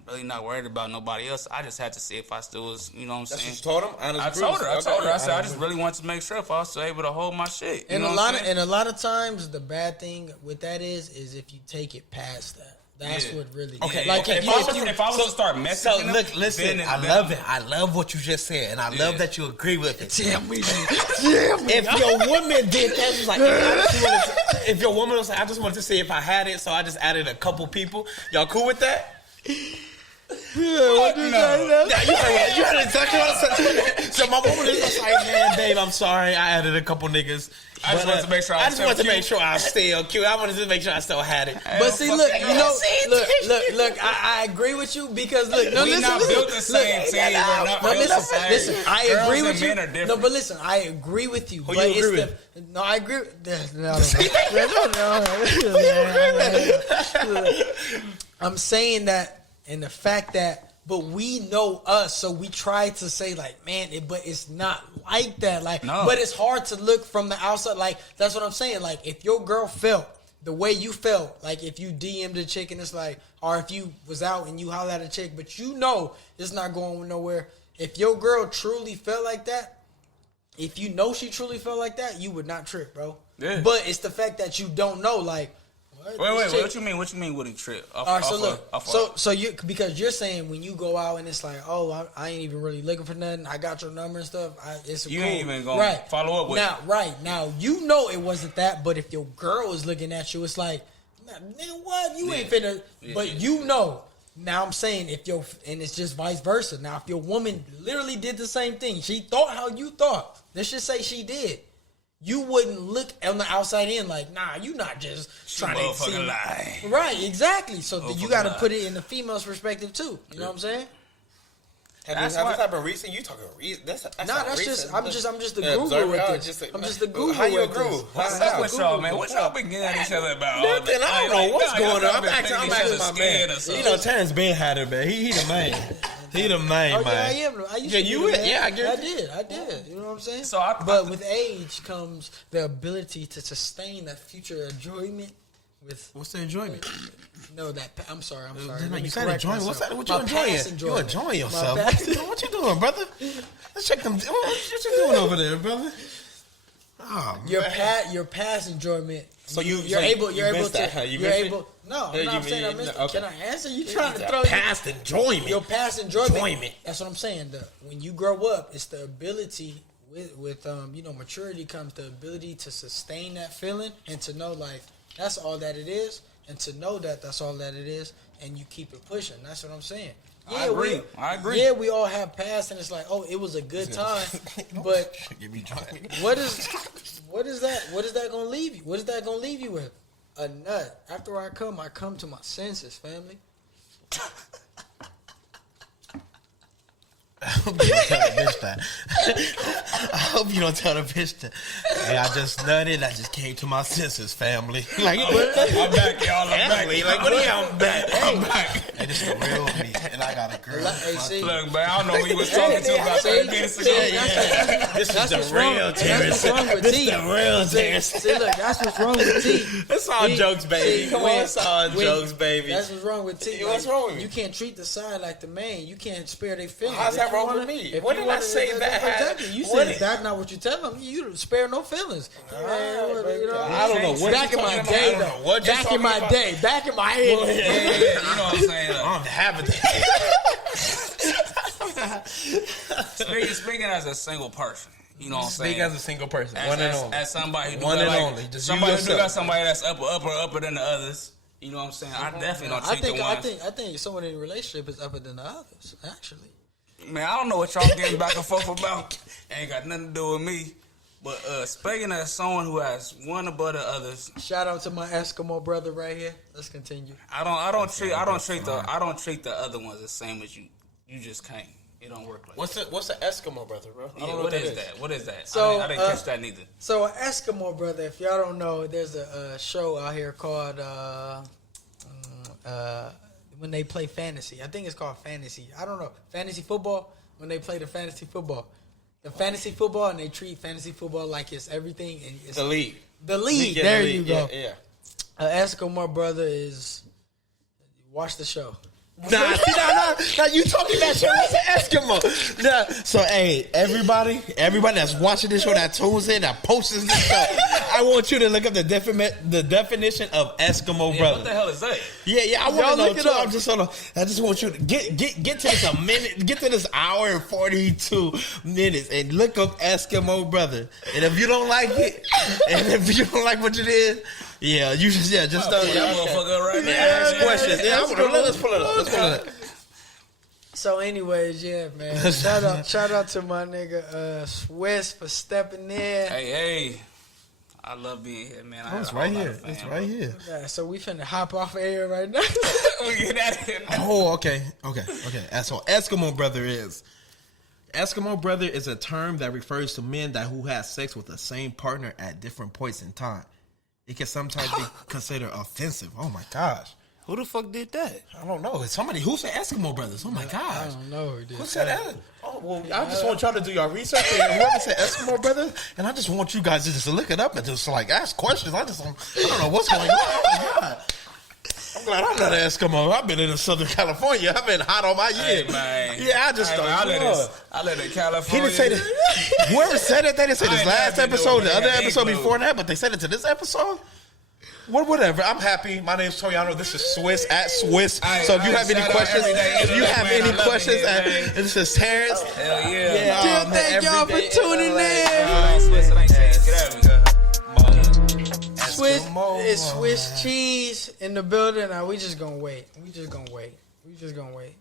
really not worried about nobody else. I just had to see if I still was, you know what I'm saying? That's what you told him? I told her. I said, I just really wanted to make sure if I was still able to hold my shit. And a lot of times, the bad thing with that is if you take it past that. That's what really. Okay, like if I was to start messaging. So look, listen. I love it. I love what you just said, and I love that you agree with it. Damn me. If your woman did that, was like, if your woman was like, I just wanted to see if I had it, so I just added a couple people. Y'all cool with that? Yeah, what you say? You heard exactly what I said. So my woman is just like, man, Dave, I'm sorry, I added a couple niggas. I just wanted to make sure I was still cute. I wanted to make sure I still had it. But see, look, look. I agree with you because look, we're not built the same team. We're not built the same. Listen, I agree with you. Men are different. No, but listen, I agree with you. Who but you agree with? No, I agree. I'm saying that, and the fact that. But we know us, so we try to say like, man, but it's not like that. Like, no. But it's hard to look from the outside. Like, that's what I'm saying. Like, if your girl felt the way you felt, like if you DM'd a chick and it's like, or if you was out and you hollered at a chick, but you know it's not going nowhere. If your girl truly felt like that, if you know she truly felt like that, you would not trip, bro. Yeah. But it's the fact that you don't know, like. Wait, what you mean? What you mean wouldn't trip? All right, so look, so you because you're saying when you go out and it's like, oh, I ain't even really looking for nothing. I got your number and stuff. It's you cool. ain't even gonna follow up with now. Right now, you know it wasn't that. But if your girl is looking at you, it's like, nigga, what? You ain't finna. But you know. Now I'm saying and it's just vice versa. Now if your woman literally did the same thing, she thought how you thought. Let's just say she did. You wouldn't look on the outside in like, nah, you not just trying to see. Lie. Right, exactly. So you got to put it in the female's perspective too. You know what I'm saying? Have this happened recent? You talking recent? That's just I'm just the guru with this. I'm just the guru. How you a with guru? this. What's up with y'all, man? What y'all been getting at each other about? Nothing. I don't know what's going on. I'm asking my man. You know, Terrence Ben had it, man. He the man. He the man, man. Yeah, I am. I used to you be the man. Yeah, I did. You know what I'm saying? So but with age comes the ability to sustain that future enjoyment. What's the enjoyment? No, I'm sorry. You said enjoyment. What's that? What you enjoying? You enjoying yourself? What you doing, brother? Let's check them. What you doing over there, brother? Oh, your past enjoyment. So you're able to. No, I'm not saying I missed it. Okay. Can I answer? You trying to throw past enjoyment? Your past enjoyment. That's what I'm saying. When you grow up, it's the ability with maturity comes the ability to sustain that feeling and to know like that's all that it is, and to know that that's all that it is, and you keep it pushing. That's what I'm saying. Yeah, I agree. Yeah, we all have past, and it's like, oh, it was a good time, but what is that? What is that gonna leave you? What is that gonna leave you with? A nut. After I come to my senses, family. I hope you don't tell the bitch that. I hope you don't tell the bitch that. Hey, I just nutted. I just came to my senses, family. Like, I'm back, y'all. I'm back. Like, what are y'all? I'm back. I'm back. Hey, this is the real me, and I got a girl. Look, man, I don't know who you was talking to about 30 minutes ago. This is the real Terrence. This is the real Terrence. See, look, that's what's wrong with T. It's all jokes, baby. Come on, it's all jokes, baby. That's what's wrong with T. What's wrong with me? You can't treat the side like the man. You can't spare their feelings. How's that wrong with me? What did I say that? You said that's not what you tell them. You spare no feelings. I don't know what back in my day, though. Back in my day. Back in my head. You know what I'm saying? I'm having Speaking as a single person, you know what I'm saying? Speak as a single person, one and only. As somebody who Somebody who got somebody that's upper than the others. You know what I'm saying? I definitely don't treat the ones. I think someone in a relationship is upper than the others. Actually, man, I don't know what y'all getting back and forth about. Ain't got nothing to do with me. But speaking as someone who has one above the others, shout out to my Eskimo brother right here. Let's continue. I don't treat the other ones the same as you. You just can't. It don't work like that. What's an Eskimo brother, bro? I don't know what is that? What is that? So, I didn't catch that neither. So an Eskimo brother, if y'all don't know, there's a show out here called when they play fantasy. I think it's called fantasy. I don't know. Fantasy football, when they play the fantasy football. The fantasy football, and they treat fantasy football like it's everything. And it's the league. The league. There you go. Yeah. Eskimo brother is... Watch the show. Nah, you talking that shit. What's an Eskimo? Nah. So, hey, everybody that's watching this show, that tunes in, that posts this show, I want you to look up the definition of Eskimo brother. What the hell is that? Yeah, I want to know too. I just want you to get to this a minute, get to this hour and 42 minutes, and look up Eskimo brother. And if you don't like it, and if you don't like what it is. Yeah, you just throw that motherfucker right now. Ask questions. Yeah, let's pull it up. So, anyways, yeah, man. Shout out to my nigga Swiss for stepping in. Hey, I love being here, man. It's right here. It's right here. Yeah, so we finna hop off air right now. We get out of here now. Oh, okay. So, Eskimo brother is a term that refers to men who have sex with the same partner at different points in time. It can sometimes be considered offensive. Oh my gosh. Who the fuck did that? I don't know. It's somebody who said Eskimo brothers. Oh my gosh. I don't know who did. Who said that? Oh, well, I just want y'all to do your research. And whoever said Eskimo brothers, and I just want you guys to just look it up and just like ask questions. I don't know what's going on. Oh my god. I'm glad I'm not an Eskimo. I've been in Southern California. I've been hot all my year. Hey, man. Yeah, I just Hey, don't man, know. I live in California. He didn't say that. Whoever said it, they didn't say I this ain't last never been episode, doing the other that. episode Ain't before blue. that, but they said it to this episode. Well, whatever. I'm happy. My name's Toriano. This is Swiss at Swiss. Hey, So if you hey, have any shout out questions, every day. if you have Man, I any love it questions, here, man. this is Terrence. Hell yeah. Yeah, Still man, thank y'all for every day tuning LA. in. Swiss, it ain't changed. Get out of here. Swiss, Eskimo. it's Swiss cheese in the building. Now we just gonna wait. We just gonna wait.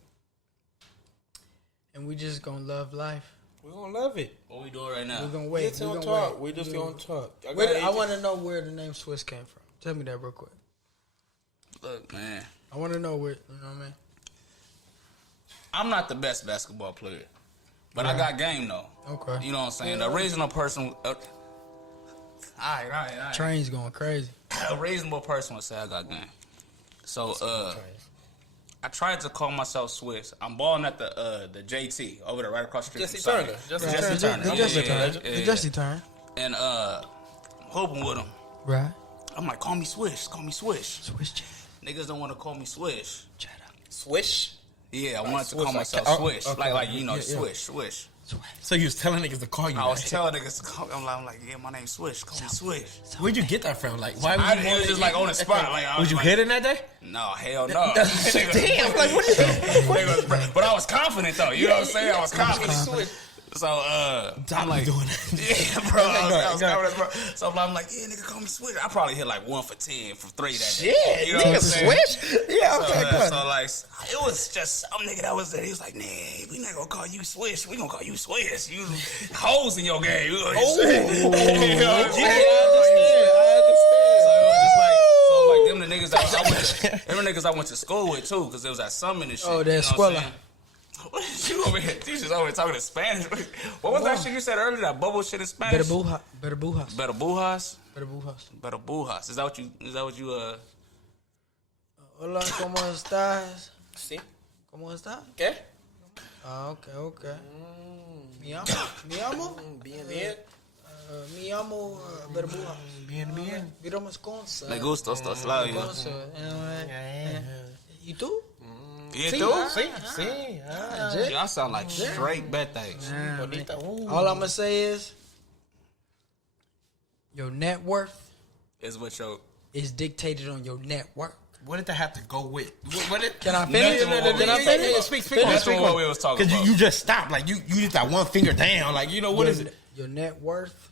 And we just gonna love life. We're going to love it. What we doing right now? We're gonna wait. Just gonna talk. We're just going to talk. I want to know where the name Swiss came from. Tell me that real quick. Look, man. I want to know where. You know what I mean? I'm not the best basketball player, but I got game though. Okay. You know what I'm saying? A reasonable person. All right. Train's going crazy. A reasonable person would say I got game. So, I tried to call myself Swiss. I'm balling at the JT over there, right across the street. Jesse from Turner. Sonic. Jesse Turner. The Jesse Yeah, turn. yeah. The Jesse turn. And I'm hoping with him. Right. I'm like, call me Swish. Call me Swish. Swiss cheese. Niggas don't want to call me Swish. Cheddar. Swish. Yeah, I wanted to Swish, call like, myself oh, Swish. okay. Like you know, Yeah, yeah. Swish. So you was telling niggas to call you. I was that. telling niggas to call. I'm like, yeah, my name's Swish. Call me Swish. Where'd you get that from? Like, why I would you? it was just like on the spot. Like, I Was you like, hitting that day? No, hell no. Damn. Like, what is But I was confident though. You know what I'm saying? I was confident. So I'm like, doing that. yeah, bro. I was Go ahead. confident, bro. So I'm like, yeah, nigga, call me Swish. I probably hit like 1 for 10 from 3 that day. Yeah, You know what I'm nigga, saying? Swish. Yeah, okay, good. So like, it was just some nigga that was there. He was like, nah, we not gonna call you Swish. We gonna call you Swish. You hoes in your game. You know what I'm saying? You know what I'm saying? I So them the niggas I went to school with too, because it was at Summit and shit. Oh, you that's know what I'm Squella. saying? What you over here? You just over here talking in Spanish. What was that shit you said earlier? That bubble shit in Spanish? Better bujas. Better bujas. Better bujas. Better bujas. Is that what you Hola, ¿cómo estás? Sí. ¿Cómo estás? ¿Qué? Ah, okay. Mi amo. Bien. Mi amo Berbujas. Bien. Viramos Consa. Me gusta estos labios. Consa. ¿Y tú? Yeah, Sí, too? Sí. Y'all sound like straight Betes. Bonita. All I'm gonna say is, your net worth Is what your is dictated on your network. What did that have to go with? What did? Can I finish? Can I finish? Speak That's on. what we was talking Because about. you just stopped. Like you did that one finger down. Like what is it? Your net worth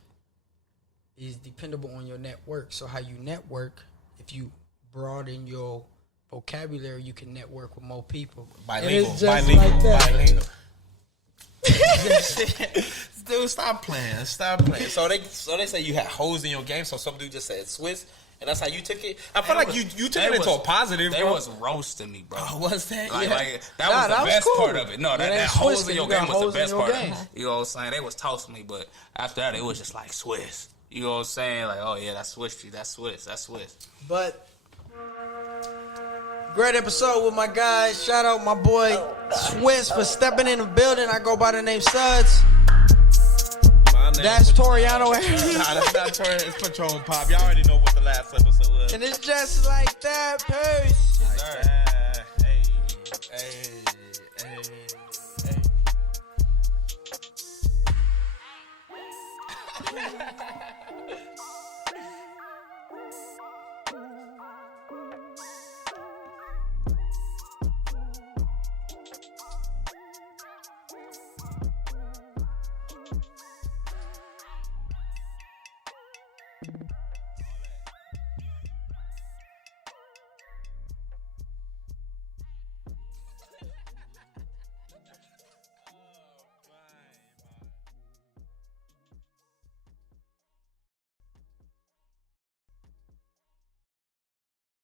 is dependable on your network. So how you network, if you broaden your vocabulary, you can network with more people. Bilingual. And it's just like that. Dude, stop playing. So they say you had hoes in your game. So some dude just said Swiss, and that's how you took it. I feel like you took it into a positive. They bro. was roasting me, bro. Oh, was that? Like, yeah. that was the that was best cool. part of it. No, That that ain't hoes twisted. in your You got game was hoes the in best your part game. of it. You know what I'm saying? They was toasting me, but after that, it was just like Swiss. You know what I'm saying? Like, oh yeah, that's Swiss. That's Swiss. But great episode with my guys. Shout out my boy Swiss for stepping in the building. I go by the name Sudz. That's Toriano. Nah, that's not Toriano. It's Patron Pap. Y'all already know what the last episode was. And it's just like that. Peace. Like that. Hey.